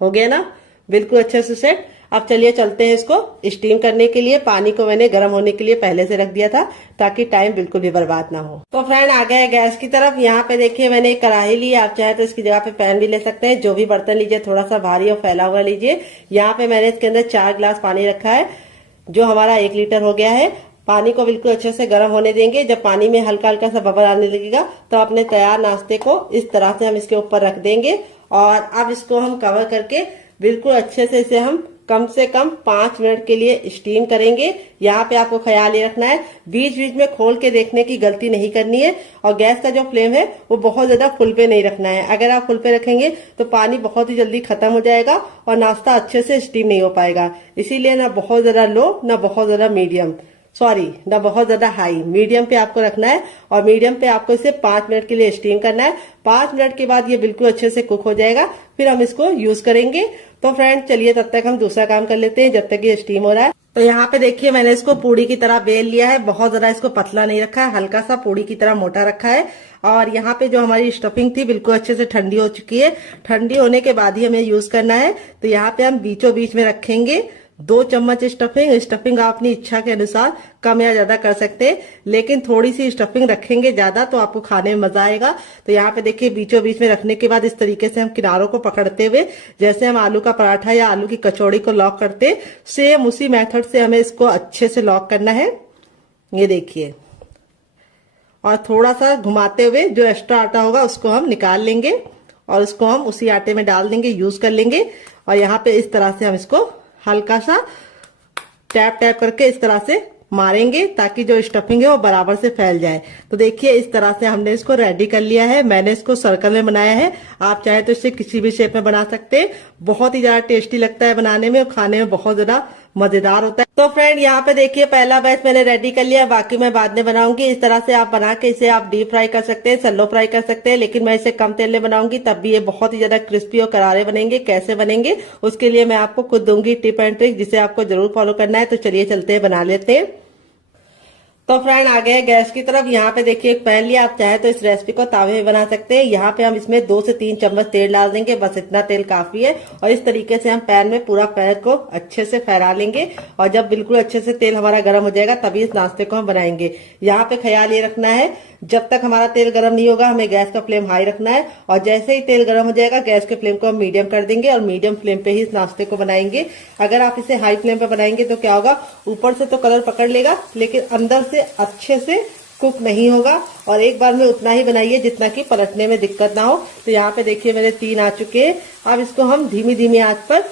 हो गया ना बिल्कुल अच्छे से सेट। अब चलिए चलते हैं इसको स्टीम करने के लिए। पानी को मैंने गर्म होने के लिए पहले से रख दिया था ताकि टाइम बिल्कुल भी बर्बाद ना हो। तो फ्रेंड आ गए गैस की तरफ। यहाँ पे देखिए मैंने एक कढ़ाई ली, आप चाहे तो इसकी जगह पे पैन भी ले सकते हैं। जो भी बर्तन लीजिए थोड़ा सा भारी और फैला हुआ लीजिए। यहाँ पे मैंने इसके अंदर 4 गिलास पानी रखा है, जो हमारा 1 लीटर हो गया है। पानी को बिल्कुल अच्छे से गर्म होने देंगे। जब पानी में हल्का हल्का सा बबल आने लगेगा तो अपने तैयार नाश्ते को इस तरह से हम इसके ऊपर रख देंगे। और अब इसको हम कवर करके बिल्कुल अच्छे से इसे हम कम से कम 5 मिनट के लिए स्टीम करेंगे। यहाँ पे आपको ख्याल ये रखना है, बीच बीच में खोल के देखने की गलती नहीं करनी है। और गैस का जो फ्लेम है वो बहुत ज्यादा फुल पे नहीं रखना है। अगर आप फुल पे रखेंगे तो पानी बहुत ही जल्दी खत्म हो जाएगा और नाश्ता अच्छे से स्टीम नहीं हो पाएगा। इसीलिए ना बहुत ज्यादा लो, ना बहुत ज्यादा मीडियम, ना बहुत ज्यादा हाई, मीडियम पे आपको रखना है। और मीडियम पे आपको इसे 5 मिनट के लिए स्टीम करना है। 5 मिनट के बाद ये बिल्कुल अच्छे से कुक हो जाएगा, फिर हम इसको यूज करेंगे। तो फ्रेंड चलिए तब तक हम दूसरा काम कर लेते हैं जब तक ये स्टीम हो रहा है। तो यहाँ पे देखिए मैंने इसको पूड़ी की तरह बेल लिया है। बहुत ज्यादा इसको पतला नहीं रखा है, हल्का सा पूड़ी की तरह मोटा रखा है। और यहाँ पे जो हमारी स्टफिंग थी बिल्कुल अच्छे से ठंडी हो चुकी है। ठंडी होने के बाद ही हमें यूज करना है। तो यहाँ पे हम बीचों बीच में रखेंगे 2 चम्मच स्टफिंग आप अपनी इच्छा के अनुसार कम या ज्यादा कर सकते हैं, लेकिन थोड़ी सी स्टफिंग रखेंगे ज्यादा तो आपको खाने में मजा आएगा। तो यहाँ पे देखिए बीचों बीच में रखने के बाद इस तरीके से हम किनारों को पकड़ते हुए, जैसे हम आलू का पराठा या आलू की कचौड़ी को लॉक करते, सेम उसी मेथड से हमें इसको अच्छे से लॉक करना है। ये देखिए, और थोड़ा सा घुमाते हुए जो एक्स्ट्रा आटा होगा उसको हम निकाल लेंगे और उसको हम उसी आटे में डाल देंगे, यूज कर लेंगे। और यहाँ पे इस तरह से हम इसको हल्का सा टैप टैप करके इस तरह से मारेंगे ताकि जो स्टफिंग है वो बराबर से फैल जाए। तो देखिए इस तरह से हमने इसको रेडी कर लिया है। मैंने इसको सर्कल में बनाया है, आप चाहे तो इसे किसी भी शेप में बना सकते हैं। बहुत ही ज्यादा टेस्टी लगता है बनाने में और खाने में बहुत ज्यादा मजेदार होता है। तो फ्रेंड यहाँ पे देखिए पहला बैच मैंने रेडी कर लिया, बाकी मैं बाद में बनाऊंगी। इस तरह से आप बना के इसे आप डीप फ्राई कर सकते हैं, सैलो फ्राई कर सकते हैं, लेकिन मैं इसे कम तेल में बनाऊंगी, तब भी ये बहुत ही ज्यादा क्रिस्पी और करारे बनेंगे। कैसे बनेंगे उसके लिए मैं आपको खुद दूंगी टिप एंड ट्रिक, जिसे आपको जरूर फॉलो करना है। तो चलिए चलते हैं, बना लेते हैं। तो फ्रेंड आ गए गैस की तरफ। यहाँ पे देखिए एक पैन लिया, आप चाहे तो इस रेसिपी को तावे में बना सकते हैं। यहाँ पे हम इसमें 2 से 3 चम्मच तेल डाल देंगे, बस इतना तेल काफी है। और इस तरीके से हम पैन में पूरा पैन को अच्छे से फैला लेंगे, और जब बिल्कुल अच्छे से तेल हमारा गर्म हो जाएगा तभी इस नाश्ते को हम बनाएंगे। यहाँ पे ख्याल ये रखना है, जब तक हमारा तेल गर्म नहीं होगा हमें गैस का फ्लेम हाई रखना है, और जैसे ही तेल गर्म हो जाएगा गैस के फ्लेम को हम मीडियम कर देंगे, और मीडियम फ्लेम पे ही इस नाश्ते को बनाएंगे। अगर आप इसे हाई फ्लेम पे बनाएंगे तो क्या होगा, ऊपर से तो कलर पकड़ लेगा लेकिन अंदर से अच्छे से कुक नहीं होगा। और एक बार में उतना ही बनाइए जितना कि पलटने में दिक्कत ना हो। तो यहाँ पे देखिए मेरे 3 आ चुके हैं। अब इसको हम धीमी धीमी आंच पर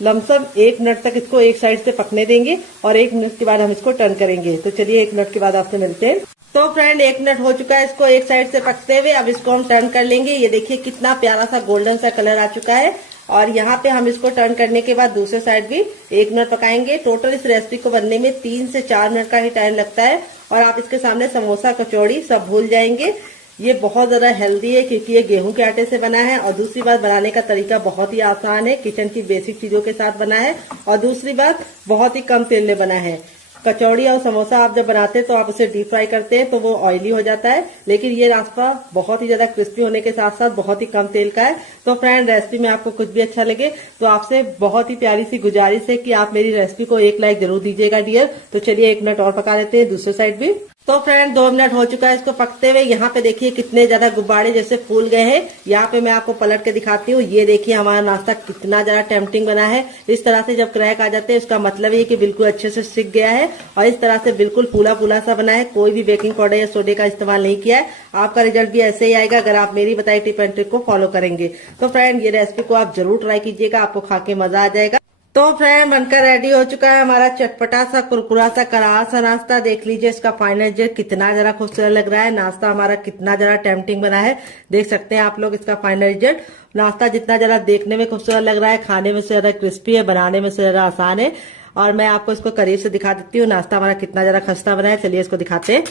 लमसम 1 मिनट तक इसको एक साइड से पकने देंगे, और 1 मिनट के बाद हम इसको टर्न करेंगे। तो चलिए 1 मिनट के बाद आपसे मिलते हैं। तो फ्रेंड 1 मिनट हो चुका है इसको एक साइड से पकते हुए। अब इसको हम टर्न कर लेंगे। ये देखिए कितना प्यारा सा गोल्डन सा कलर आ चुका है। और यहाँ पे हम इसको टर्न करने के बाद दूसरे साइड भी 1 मिनट पकाएंगे। टोटल इस रेसिपी को बनने में 3 से 4 मिनट का ही टाइम लगता है, और आप इसके सामने समोसा कचौड़ी सब भूल जाएंगे। ये बहुत ज्यादा हेल्दी है क्योंकि ये गेहूं के आटे से बना है, और दूसरी बात बनाने का तरीका बहुत ही आसान है, किचन की बेसिक चीजों के साथ बना है, और दूसरी बात बहुत ही कम तेल में बना है। कचौड़ी और समोसा आप जब बनाते हैं तो आप उसे डीप फ्राई करते हैं तो वो ऑयली हो जाता है, लेकिन ये नाश्ता बहुत ही ज्यादा क्रिस्पी होने के साथ साथ बहुत ही कम तेल का है। तो फ्रेंड रेसिपी में आपको कुछ भी अच्छा लगे तो आपसे बहुत ही प्यारी सी गुजारिश है कि आप मेरी रेसिपी को 1 लाइक जरूर दीजिएगा डियर। तो चलिए 1 मिनट और पका लेते हैं दूसरे साइड भी। तो फ्रेंड 2 मिनट हो चुका है इसको पकते हुए। यहाँ पे देखिए कितने ज्यादा गुब्बारे जैसे फूल गए हैं। यहाँ पे मैं आपको पलट के दिखाती हूँ। ये देखिए हमारा नाश्ता कितना ज्यादा टेम्पटिंग बना है। इस तरह से जब क्रैक आ जाते हैं उसका मतलब ये कि बिल्कुल अच्छे से सिक गया है, और इस तरह से बिल्कुल फूला फूला सा बना है। कोई भी बेकिंग पाउडर या सोडे का इस्तेमाल नहीं किया है। आपका रिजल्ट भी ऐसे ही आएगा अगर आप मेरी बताई टिप एंड ट्रिक को फॉलो करेंगे। तो फ्रेंड ये रेसिपी को आप जरूर ट्राई कीजिएगा, आपको खा के मजा आ जाएगा। तो फ्रेंड बनकर रेडी हो चुका है हमारा चटपटा सा कुरकुरा सा करारा सा नाश्ता। देख लीजिए इसका फाइनल रिजल्ट कितना जरा खूबसूरत लग रहा है। नाश्ता हमारा कितना जरा टेम्पटिंग बना है, देख सकते हैं आप लोग इसका फाइनल रिजल्ट। नाश्ता जितना जरा देखने में खूबसूरत लग रहा है, खाने में से ज्यादा क्रिस्पी है, बनाने में से ज्यादा आसान है। और मैं आपको इसको करीब से दिखा देती हूँ नाश्ता हमारा कितना जरा खस्ता बना है। चलिए इसको दिखाते हैं।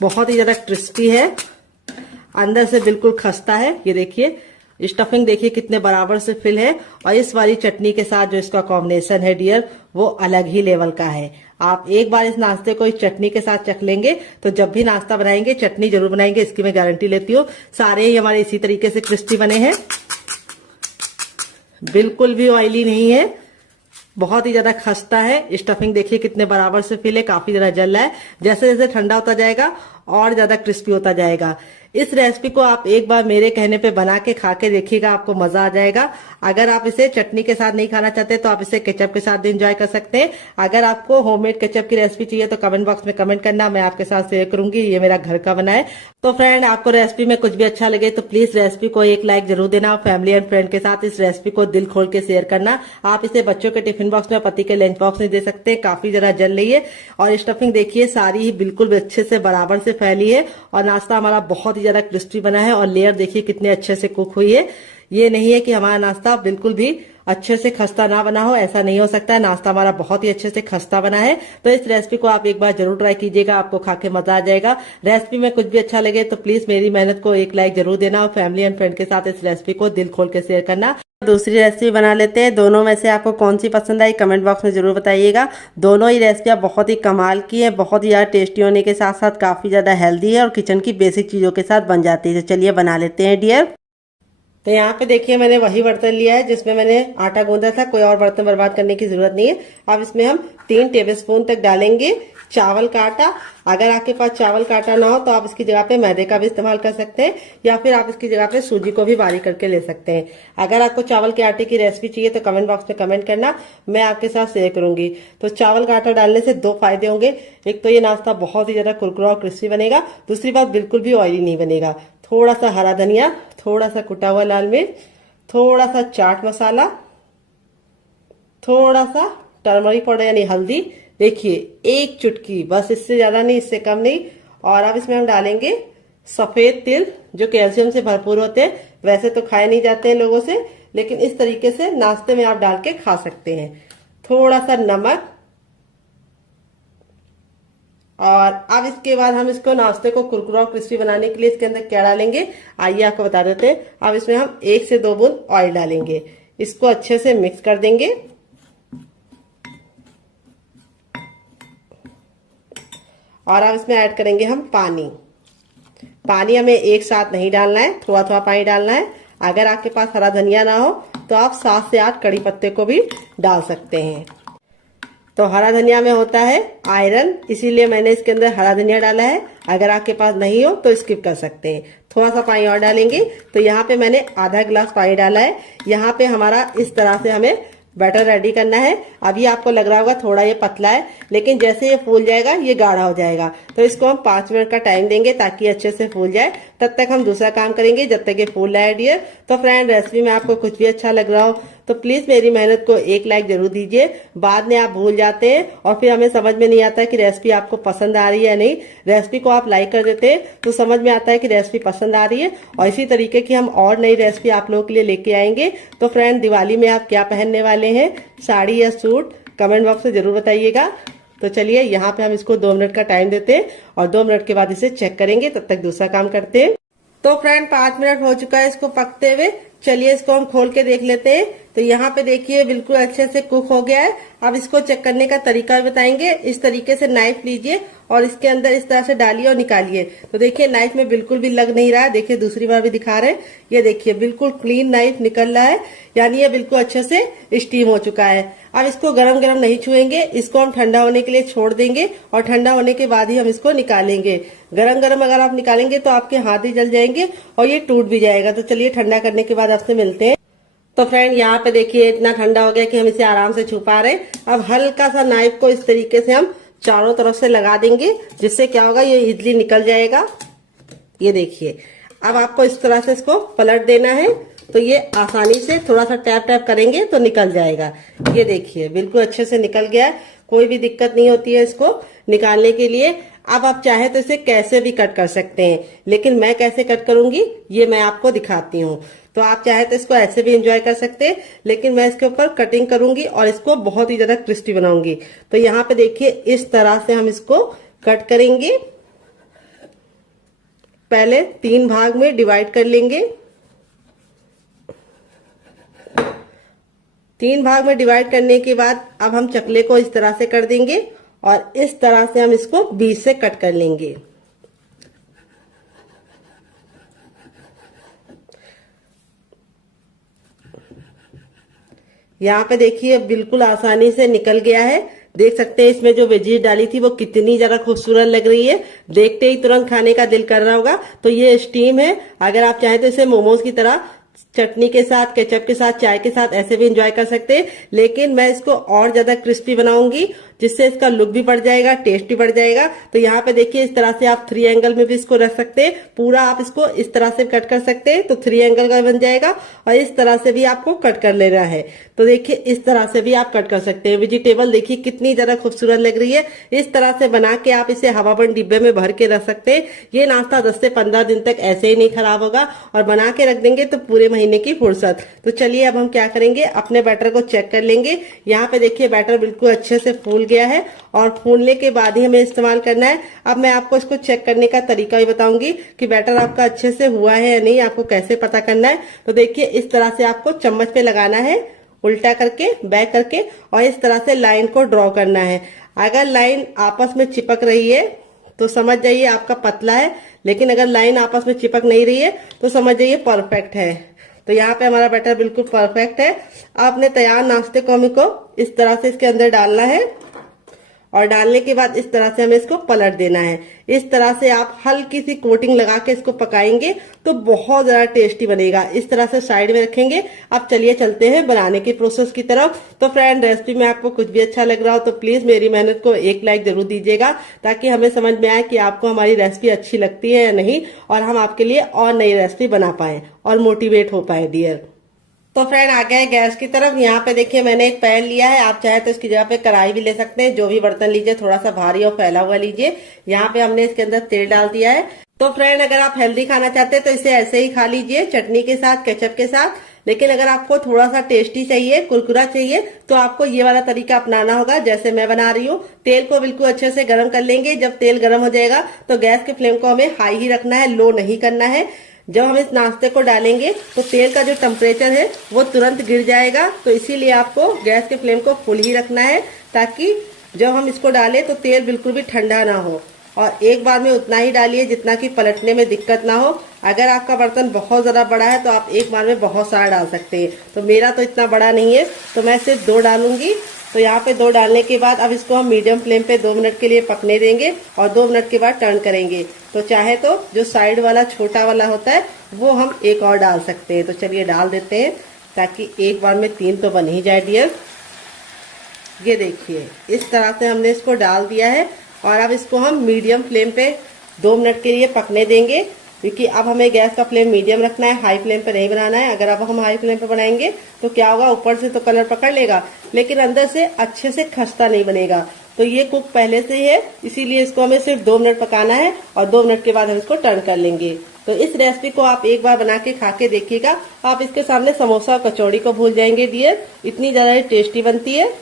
बहुत ही ज्यादा क्रिस्पी है, अंदर से बिल्कुल खस्ता है। ये देखिए स्टफिंग देखिए कितने बराबर से फिल है, और इस वाली चटनी के साथ जो इसका कॉम्बिनेशन है डियर वो अलग ही लेवल का है। आप एक बार इस नाश्ते को इस चटनी के साथ चख लेंगे तो जब भी नाश्ता बनाएंगे चटनी जरूर बनाएंगे, इसकी मैं गारंटी लेती हूँ। सारे ही हमारे इसी तरीके से क्रिस्पी बने हैं, बिल्कुल भी ऑयली नहीं है, बहुत ही ज्यादा खस्ता है। स्टफिंग देखिए कितने बराबर से फिल है, काफी ज्यादा जल रहा है। जैसे जैसे ठंडा होता जाएगा और ज्यादा क्रिस्पी होता जाएगा। इस रेसिपी को आप एक बार मेरे कहने पे बना के खा के देखिएगा, आपको मजा आ जाएगा। अगर आप इसे चटनी के साथ नहीं खाना चाहते तो आप इसे केचप के साथ भी एंजॉय कर सकते हैं। अगर आपको होममेड केचप की रेसिपी चाहिए तो कमेंट बॉक्स में कमेंट करना, मैं आपके साथ शेयर करूंगी। ये मेरा घर का बना है। तो फ्रेंड आपको रेसिपी में कुछ भी अच्छा लगे तो प्लीज रेसिपी को 1 लाइक जरूर देना। फैमिली एंड फ्रेंड के साथ इस रेसिपी को दिल खोल के शेयर करना। आप इसे बच्चों के टिफिन बॉक्स में, पति के लंच बॉक्स में दे सकते हैं। काफी जरा जल रही है, और स्टफिंग देखिए सारी ही बिल्कुल अच्छे से बराबर से फैली है, और नाश्ता हमारा बहुत ही ज्यादा क्रिस्पी बना है, और लेयर देखिए कितने अच्छे से कुक हुई है। ये नहीं है कि हमारा नाश्ता बिल्कुल भी अच्छे से खस्ता ना बना हो, ऐसा नहीं हो सकता है। नाश्ता हमारा बहुत ही अच्छे से खस्ता बना है। तो इस रेसिपी को आप एक बार जरूर ट्राई कीजिएगा, आपको खा के मजा आ जाएगा। रेसिपी में कुछ भी अच्छा लगे तो प्लीज मेरी मेहनत को 1 लाइक जरूर देना, और फैमिली एंड फ्रेंड के साथ इस रेसिपी को दिल खोल के शेयर करना। दूसरी रेसिपी बना लेते हैं। दोनों में से आपको कौन सी पसंद आई कमेंट बॉक्स में जरूर बताइएगा। दोनों ही रेसिपियां बहुत ही कमाल की है, बहुत ही ज्यादा टेस्टी होने के साथ साथ काफी ज्यादा हेल्दी है, और किचन की बेसिक चीजों के साथ बन जाती है। तो चलिए बना लेते हैं डियर। तो यहाँ पे देखिए मैंने वही बर्तन लिया है जिसमें मैंने आटा गूंदा था, कोई और बर्तन बर्बाद करने की जरूरत नहीं है। अब इसमें हम 3 टेबलस्पून तक डालेंगे चावल का आटा। अगर आपके पास चावल का आटा ना हो तो आप इसकी जगह पे मैदे का भी इस्तेमाल कर सकते हैं, या फिर आप इसकी जगह पे सूजी को भी बारीक करके ले सकते हैं। अगर आपको चावल के आटे की रेसिपी चाहिए तो कमेंट बॉक्स में कमेंट करना, मैं आपके साथ शेयर करूंगी। तो चावल का आटा डालने से 2 फायदे होंगे। एक तो ये नाश्ता बहुत ही ज्यादा कुरकुरा और क्रिस्पी बनेगा, दूसरी बात बिल्कुल भी ऑयली नहीं बनेगा। थोड़ा सा हरा धनिया, थोड़ा सा कुटा हुआ लाल मिर्च, थोड़ा सा चाट मसाला, थोड़ा सा टर्मरिक पाउडर यानी हल्दी, देखिए 1 चुटकी, बस इससे ज्यादा नहीं, इससे कम नहीं। और अब इसमें हम डालेंगे सफेद तिल जो कैल्शियम से भरपूर होते हैं। वैसे तो खाए नहीं जाते हैं लोगों से, लेकिन इस तरीके से नाश्ते में आप डाल के खा सकते हैं। थोड़ा सा नमक, और अब इसके बाद हम इसको नाश्ते को कुरकुरा और क्रिस्पी बनाने के लिए इसके अंदर क्या डालेंगे आइए आपको बता देते हैं। अब इसमें हम 1 से 2 बूंद ऑयल डालेंगे, इसको अच्छे से मिक्स कर देंगे। और अब इसमें ऐड करेंगे हम पानी। पानी हमें एक साथ नहीं डालना है, थोड़ा थोड़ा पानी डालना है। अगर आपके पास हरा धनिया ना हो तो आप 7 से 8 कड़ी पत्ते को भी डाल सकते हैं। तो हरा धनिया में होता है आयरन, इसीलिए मैंने इसके अंदर हरा धनिया डाला है। अगर आपके पास नहीं हो तो स्किप कर सकते हैं। थोड़ा सा पानी और डालेंगे। तो यहाँ पे मैंने आधा गिलास पानी डाला है। यहाँ पे हमारा इस तरह से हमें बैटर रेडी करना है। अभी आपको लग रहा होगा थोड़ा ये पतला है, लेकिन जैसे ये फूल जाएगा ये गाढ़ा हो जाएगा। तो इसको हम 5 मिनट का टाइम देंगे ताकि अच्छे से फूल जाए। तब तक हम दूसरा काम करेंगे जब तक ये फूल रहा है डियर। तो फ्रेंड, रेसिपी में आपको कुछ भी अच्छा लग रहा हो तो प्लीज मेरी मेहनत को एक लाइक जरूर दीजिए। बाद में आप भूल जाते हैं और फिर हमें समझ में नहीं आता कि रेसिपी आपको पसंद आ रही है या नहीं। रेसिपी को आप लाइक कर देते हैं तो समझ में आता है कि रेसिपी पसंद आ रही है। और इसी तरीके की हम और नई रेसिपी आप लोगों के लिए लेके आएंगे। तो फ्रेंड, दिवाली में आप क्या पहनने वाले हैं, साड़ी या सूट, कमेंट बॉक्स में जरूर बताइएगा। तो चलिए यहाँ पे हम इसको 2 मिनट का टाइम देते हैं और 2 मिनट के बाद इसे चेक करेंगे। तब तक दूसरा काम करते हैं। तो फ्रेंड, 5 मिनट हो चुका है इसको पकते हुए। चलिए इसको हम खोल के देख लेते हैं। तो यहाँ पे देखिए बिल्कुल अच्छे से कुक हो गया है। अब इसको चेक करने का तरीका बताएंगे। इस तरीके से नाइफ लीजिए और इसके अंदर इस तरह से डालिए और निकालिए। तो देखिए नाइफ में बिल्कुल भी लग नहीं रहा है। देखिए दूसरी बार भी दिखा रहे हैं, ये देखिए बिल्कुल क्लीन नाइफ निकल रहा है, यानी ये बिल्कुल अच्छे से स्टीम हो चुका है। अब इसको गरम गरम नहीं छुएंगे, इसको हम ठंडा होने के लिए छोड़ देंगे और ठंडा होने के बाद ही हम इसको निकालेंगे। गरम गरम अगर आप निकालेंगे तो आपके हाथ ही जल जाएंगे और ये टूट भी जाएगा। तो चलिए ठंडा करने के बाद आपसे मिलते हैं। तो फ्रेंड, यहाँ पे देखिए इतना ठंडा हो गया कि हम इसे आराम से छू पा रहे हैं। अब हल्का सा नाइफ को इस तरीके से हम चारों तरफ से लगा देंगे, जिससे क्या होगा ये इजली निकल जाएगा। ये देखिए, अब आपको इस तरह से इसको पलट देना है। तो ये आसानी से थोड़ा सा टैप टैप करेंगे तो निकल जाएगा। ये देखिए बिल्कुल अच्छे से निकल गया है, कोई भी दिक्कत नहीं होती है इसको निकालने के लिए। अब आप चाहे तो इसे कैसे भी कट कर सकते हैं, लेकिन मैं कैसे कट करूंगी ये मैं आपको दिखाती हूँ। तो आप चाहे तो इसको ऐसे भी एंजॉय कर सकते हैं, लेकिन मैं इसके ऊपर कटिंग करूंगी और इसको बहुत ही ज्यादा क्रिस्पी बनाऊंगी। तो यहाँ पे देखिए इस तरह से हम इसको कट करेंगे। पहले 3 भाग में डिवाइड कर लेंगे। 3 भाग में डिवाइड करने के बाद अब हम चकले को इस तरह से कर देंगे और इस तरह से हम इसको बीच से कट कर लेंगे। यहाँ पे देखिए बिल्कुल आसानी से निकल गया है। देख सकते हैं इसमें जो वेजीज डाली थी वो कितनी ज्यादा खूबसूरत लग रही है। देखते ही तुरंत खाने का दिल कर रहा होगा। तो ये स्टीम है। अगर आप चाहें तो इसे मोमोज की तरह चटनी के साथ, केचप के साथ, चाय के साथ ऐसे भी एंजॉय कर सकते हैं, लेकिन मैं इसको और ज्यादा क्रिस्पी बनाऊंगी, जिससे इसका लुक भी बढ़ जाएगा, टेस्ट भी बढ़ जाएगा। तो यहाँ पे देखिए इस तरह से आप 3 एंगल में भी इसको रख सकते हैं। पूरा आप इसको इस तरह से कट कर सकते हैं तो 3 एंगल का बन जाएगा, और इस तरह से भी आपको कट कर लेना है। तो देखिए इस तरह से भी आप कट कर सकते हैं। वेजिटेबल देखिए कितनी ज्यादा खूबसूरत लग रही है। इस तरह से बना के आप इसे हवाबंद डिब्बे में भर के रख सकते हैं। ये नाश्ता 10 से 15 दिन तक ऐसे ही नहीं खराब होगा, और बना के रख देंगे तो पूरे महीने की फुर्सत। तो चलिए अब हम क्या करेंगे, अपने बैटर को चेक कर लेंगे। यहाँ पे देखिए बैटर बिल्कुल अच्छे से फूल गया है, और फूलने के बाद ही हमें इस्तेमाल करना है। अब मैं आपको इसको चेक करने का तरीका भी बताऊंगी कि बैटर आपका अच्छे से हुआ है या नहीं, आपको कैसे पता करना है। तो देखिए इस तरह से आपको चम्मच पे लगाना है, उल्टा करके, बैक करके, और इस तरह से लाइन को ड्रॉ करना है। अगर लाइन आपस में चिपक रही है तो समझ जाइए आपका पतला है, लेकिन अगर लाइन आपस में चिपक नहीं रही है तो समझ जाइए परफेक्ट है। तो यहाँ पे हमारा बैटर बिल्कुल परफेक्ट है। अब अपने तैयार नाश्ते को हमें को इस तरह से इसके अंदर डालना है, और डालने के बाद इस तरह से हमें इसको पलट देना है। इस तरह से आप हल्की सी कोटिंग लगा के इसको पकाएंगे तो बहुत ज्यादा टेस्टी बनेगा। इस तरह से साइड में रखेंगे। अब चलिए चलते हैं बनाने की प्रोसेस की तरफ। तो फ्रेंड, रेसिपी में आपको कुछ भी अच्छा लग रहा हो तो प्लीज मेरी मेहनत को एक लाइक जरूर दीजिएगा, ताकि हमें समझ में आए कि आपको हमारी रेसिपी अच्छी लगती है या नहीं, और हम आपके लिए और नई रेसिपी बना पाए और मोटिवेट हो पाए डियर। तो फ्रेंड आ गए गैस की तरफ। यहाँ पे देखिए मैंने एक पैन लिया है, आप चाहे तो इसकी जगह पे कढ़ाई भी ले सकते हैं। जो भी बर्तन लीजिए थोड़ा सा भारी और फैला हुआ लीजिए। यहाँ पे हमने इसके अंदर तेल डाल दिया है। तो फ्रेंड, अगर आप हेल्दी खाना चाहते हैं तो इसे ऐसे ही खा लीजिए, चटनी के साथ, केचप के साथ। लेकिन अगर आपको थोड़ा सा टेस्टी चाहिए, कुरकुरा चाहिए, तो आपको ये वाला तरीका अपनाना होगा जैसे मैं बना रही हूँ। तेल को बिल्कुल अच्छे से गर्म कर लेंगे। जब तेल गर्म हो जाएगा तो गैस के फ्लेम को हमें हाई ही रखना है, लो नहीं करना है। जब हम इस नाश्ते को डालेंगे तो तेल का जो टेम्परेचर है वो तुरंत गिर जाएगा, तो इसीलिए आपको गैस के फ्लेम को फुल ही रखना है, ताकि जब हम इसको डालें तो तेल बिल्कुल भी ठंडा ना हो। और एक बार में उतना ही डालिए जितना कि पलटने में दिक्कत ना हो। अगर आपका बर्तन बहुत ज़्यादा बड़ा है तो आप एक बार में बहुत सारा डाल सकते हैं। तो मेरा तो इतना बड़ा नहीं है, तो मैं सिर्फ 2 डालूंगी। तो यहाँ पे 2 डालने के बाद अब इसको हम मीडियम फ्लेम पे 2 मिनट के लिए पकने देंगे और 2 मिनट के बाद टर्न करेंगे। तो चाहे तो जो साइड वाला छोटा वाला होता है वो हम एक और डाल सकते हैं। तो चलिए डाल देते हैं, ताकि एक बार में 3 तो बन ही जाए डियर। ये देखिए इस तरह से हमने इसको डाल दिया है और अब इसको हम मीडियम फ्लेम पे 2 मिनट के लिए पकने देंगे, क्योंकि अब हमें गैस का फ्लेम मीडियम रखना है, हाई फ्लेम पे नहीं बनाना है। अगर अब हम हाई फ्लेम पे बनाएंगे तो क्या होगा, ऊपर से तो कलर पकड़ लेगा लेकिन अंदर से अच्छे से खस्ता नहीं बनेगा। तो ये कुक पहले से ही है, इसीलिए इसको हमें सिर्फ 2 मिनट पकाना है और 2 मिनट के बाद हम इसको टर्न कर लेंगे। तो इस रेसिपी को आप एक बार बना के खा के देखिएगा, आप इसके सामने समोसा और कचौड़ी को भूल जाएंगे डियर, इतनी ज्यादा टेस्टी बनती है।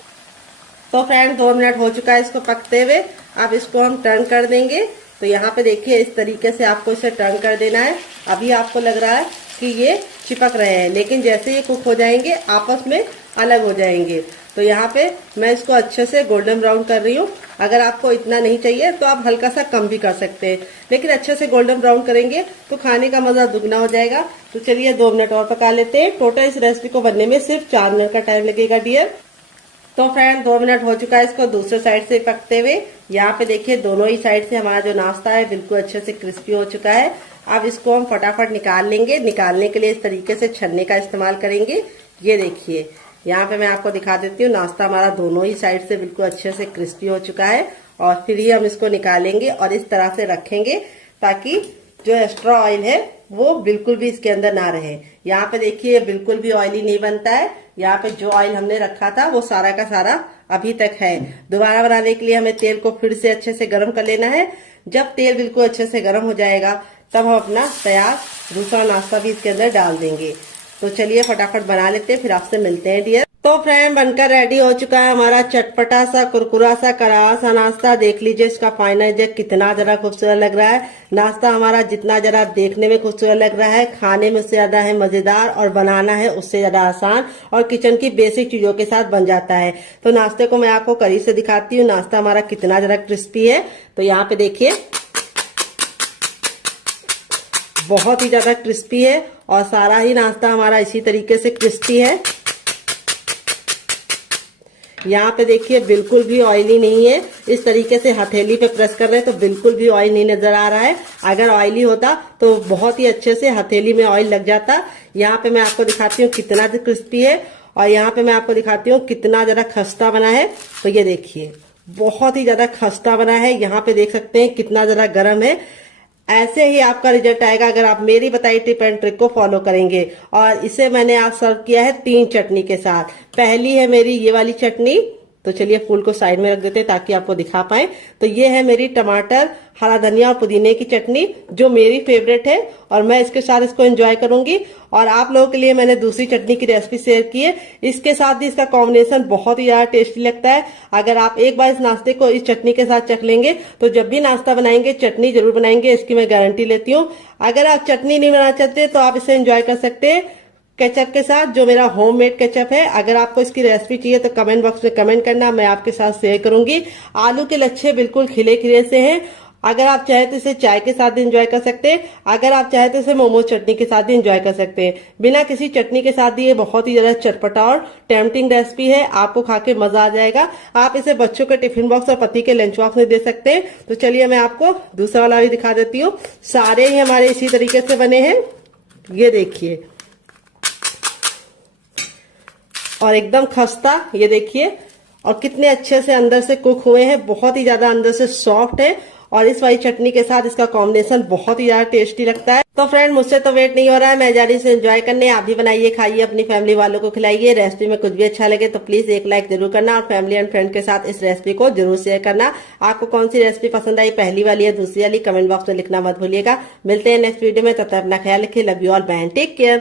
तो फ्रेंड 2 मिनट हो चुका है इसको पकते हुए, अब इसको हम टर्न कर देंगे। तो यहाँ पे देखिए इस तरीके से आपको इसे टर्न कर देना है। अभी आपको लग रहा है कि ये चिपक रहे हैं, लेकिन जैसे ये कुक हो जाएंगे आपस में अलग हो जाएंगे। तो यहाँ पे मैं इसको अच्छे से गोल्डन ब्राउन कर रही हूँ। अगर आपको इतना नहीं चाहिए तो आप हल्का सा कम भी कर सकते हैं, लेकिन अच्छे से गोल्डन ब्राउन करेंगे तो खाने का मजा दुगना हो जाएगा। तो चलिए 2 मिनट और पका लेते हैं। टोटल इस रेसिपी को बनने में सिर्फ 4 मिनट का टाइम लगेगा डियर। तो फ्रेंड 2 मिनट हो चुका है इसको दूसरे साइड से पकते हुए। यहाँ पे देखिए दोनों ही साइड से हमारा जो नाश्ता है बिल्कुल अच्छे से क्रिस्पी हो चुका है। अब इसको हम फटाफट निकाल लेंगे। निकालने के लिए इस तरीके से छन्ने का इस्तेमाल करेंगे। ये देखिए यहाँ पे मैं आपको दिखा देती हूँ, नाश्ता हमारा दोनों ही साइड से बिल्कुल अच्छे से क्रिस्पी हो चुका है। और फिर ही हम इसको निकालेंगे और इस तरह से रखेंगे ताकि जो एक्स्ट्रा ऑयल है वो बिल्कुल भी इसके अंदर ना रहे। यहाँ पे देखिए बिल्कुल भी ऑयली नहीं बनता है। यहाँ पे जो ऑयल हमने रखा था वो सारा का सारा अभी तक है। दोबारा बनाने के लिए हमें तेल को फिर से अच्छे से गर्म कर लेना है। जब तेल बिल्कुल अच्छे से गर्म हो जाएगा तब हम अपना तैयार दूसरा नाश्ता भी इसके अंदर डाल देंगे। तो चलिए फटाफट बना लेते हैं, फिर आपसे मिलते हैं डियर। तो फ्रेंड बनकर रेडी हो चुका है हमारा चटपटा सा कुरकुरा सा करारा सा नाश्ता। देख लीजिए इसका फाइनल जग कितना जरा खूबसूरत लग रहा है। नाश्ता हमारा जितना जरा देखने में खूबसूरत लग रहा है, खाने में उससे ज्यादा है मजेदार और बनाना है उससे ज्यादा आसान और किचन की बेसिक चीजों के साथ बन जाता है। तो नाश्ते को मैं आपको करीब से दिखाती हूँ, नाश्ता हमारा कितना जरा क्रिस्पी है। तो यहाँ पे देखिए बहुत ही ज्यादा क्रिस्पी है और सारा ही नाश्ता हमारा इसी तरीके से क्रिस्पी है। यहाँ पे देखिए बिल्कुल भी ऑयली नहीं है। इस तरीके से हथेली पे प्रेस कर रहे हैं तो बिल्कुल भी ऑयल नहीं नजर आ रहा है। अगर ऑयली होता तो बहुत ही अच्छे से हथेली में ऑयल लग जाता। यहाँ पे मैं आपको दिखाती हूँ कितना क्रिस्पी है और यहाँ पे मैं आपको दिखाती हूँ कितना जरा खस्ता बना है। तो ये देखिए बहुत ही ज्यादा खस्ता बना है। यहाँ पे देख सकते हैं कितना जरा गर्म है। ऐसे ही आपका रिजल्ट आएगा अगर आप मेरी बताई टिप एंड ट्रिक को फॉलो करेंगे। और इसे मैंने आज सर्व किया है 3 चटनी के साथ। पहली है मेरी ये वाली चटनी, तो चलिए फूल को साइड में रख देते हैं ताकि आपको दिखा पाए। तो ये है मेरी टमाटर, हरा धनिया और पुदीने की चटनी जो मेरी फेवरेट है और मैं इसके साथ इसको एंजॉय करूंगी। और आप लोगों के लिए मैंने दूसरी चटनी की रेसिपी शेयर की है, इसके साथ भी इसका कॉम्बिनेशन बहुत ही ज्यादा टेस्टी लगता है। अगर आप एक बार इस नाश्ते को इस चटनी के साथ चख लेंगे तो जब भी नाश्ता बनाएंगे चटनी जरूर बनाएंगे, इसकी मैं गारंटी लेती हूँ। अगर आप चटनी नहीं बनाना चाहते तो आप इसे एंजॉय कर सकते हैं केचप के साथ, जो मेरा होममेड केचप है। अगर आपको इसकी रेसिपी चाहिए तो कमेंट बॉक्स में कमेंट करना, मैं आपके साथ शेयर करूंगी। आलू के लच्छे बिल्कुल खिले खिले से हैं। अगर आप चाहे तो इसे चाय के साथ भी एंजॉय कर सकते हैं, अगर आप चाहे तो इसे मोमोज चटनी के साथ भी एंजॉय कर सकते हैं। बिना किसी चटनी के साथ भी ये बहुत ही ज्यादा चटपटा और टेम्पटिंग रेसिपी है, आपको खा के मजा आ जाएगा। आप इसे बच्चों के टिफिन बॉक्स और पति के लंच बॉक्स में दे सकते हैं। तो चलिए मैं आपको दूसरा वाला भी दिखा देती हूँ। सारे ही हमारे इसी तरीके से बने हैं, ये देखिए, और एकदम खस्ता, ये देखिए, और कितने अच्छे से अंदर से कुक हुए हैं, बहुत ही ज्यादा अंदर से सॉफ्ट है। और इस वाली चटनी के साथ इसका कॉम्बिनेशन बहुत ही ज्यादा टेस्टी लगता है। तो फ्रेंड मुझसे तो वेट नहीं हो रहा है, मैं जा रही से एंजॉय करने। आप भी बनाइए, खाइए, अपनी फैमिली वालों को खिलाइए। रेसिपी में कुछ भी अच्छा लगे तो प्लीज एक लाइक जरूर करना और फैमिली एंड फ्रेंड के साथ इस रेसिपी को जरूर शेयर करना। आपको कौन सी रेसिपी पसंद आई, पहली वाली या दूसरी वाली, कमेंट बॉक्स में लिखना मत भूलिएगा। मिलते हैं नेक्स्ट वीडियो में, तब तक अपना ख्याल रखिए। Love you all, bye, take care.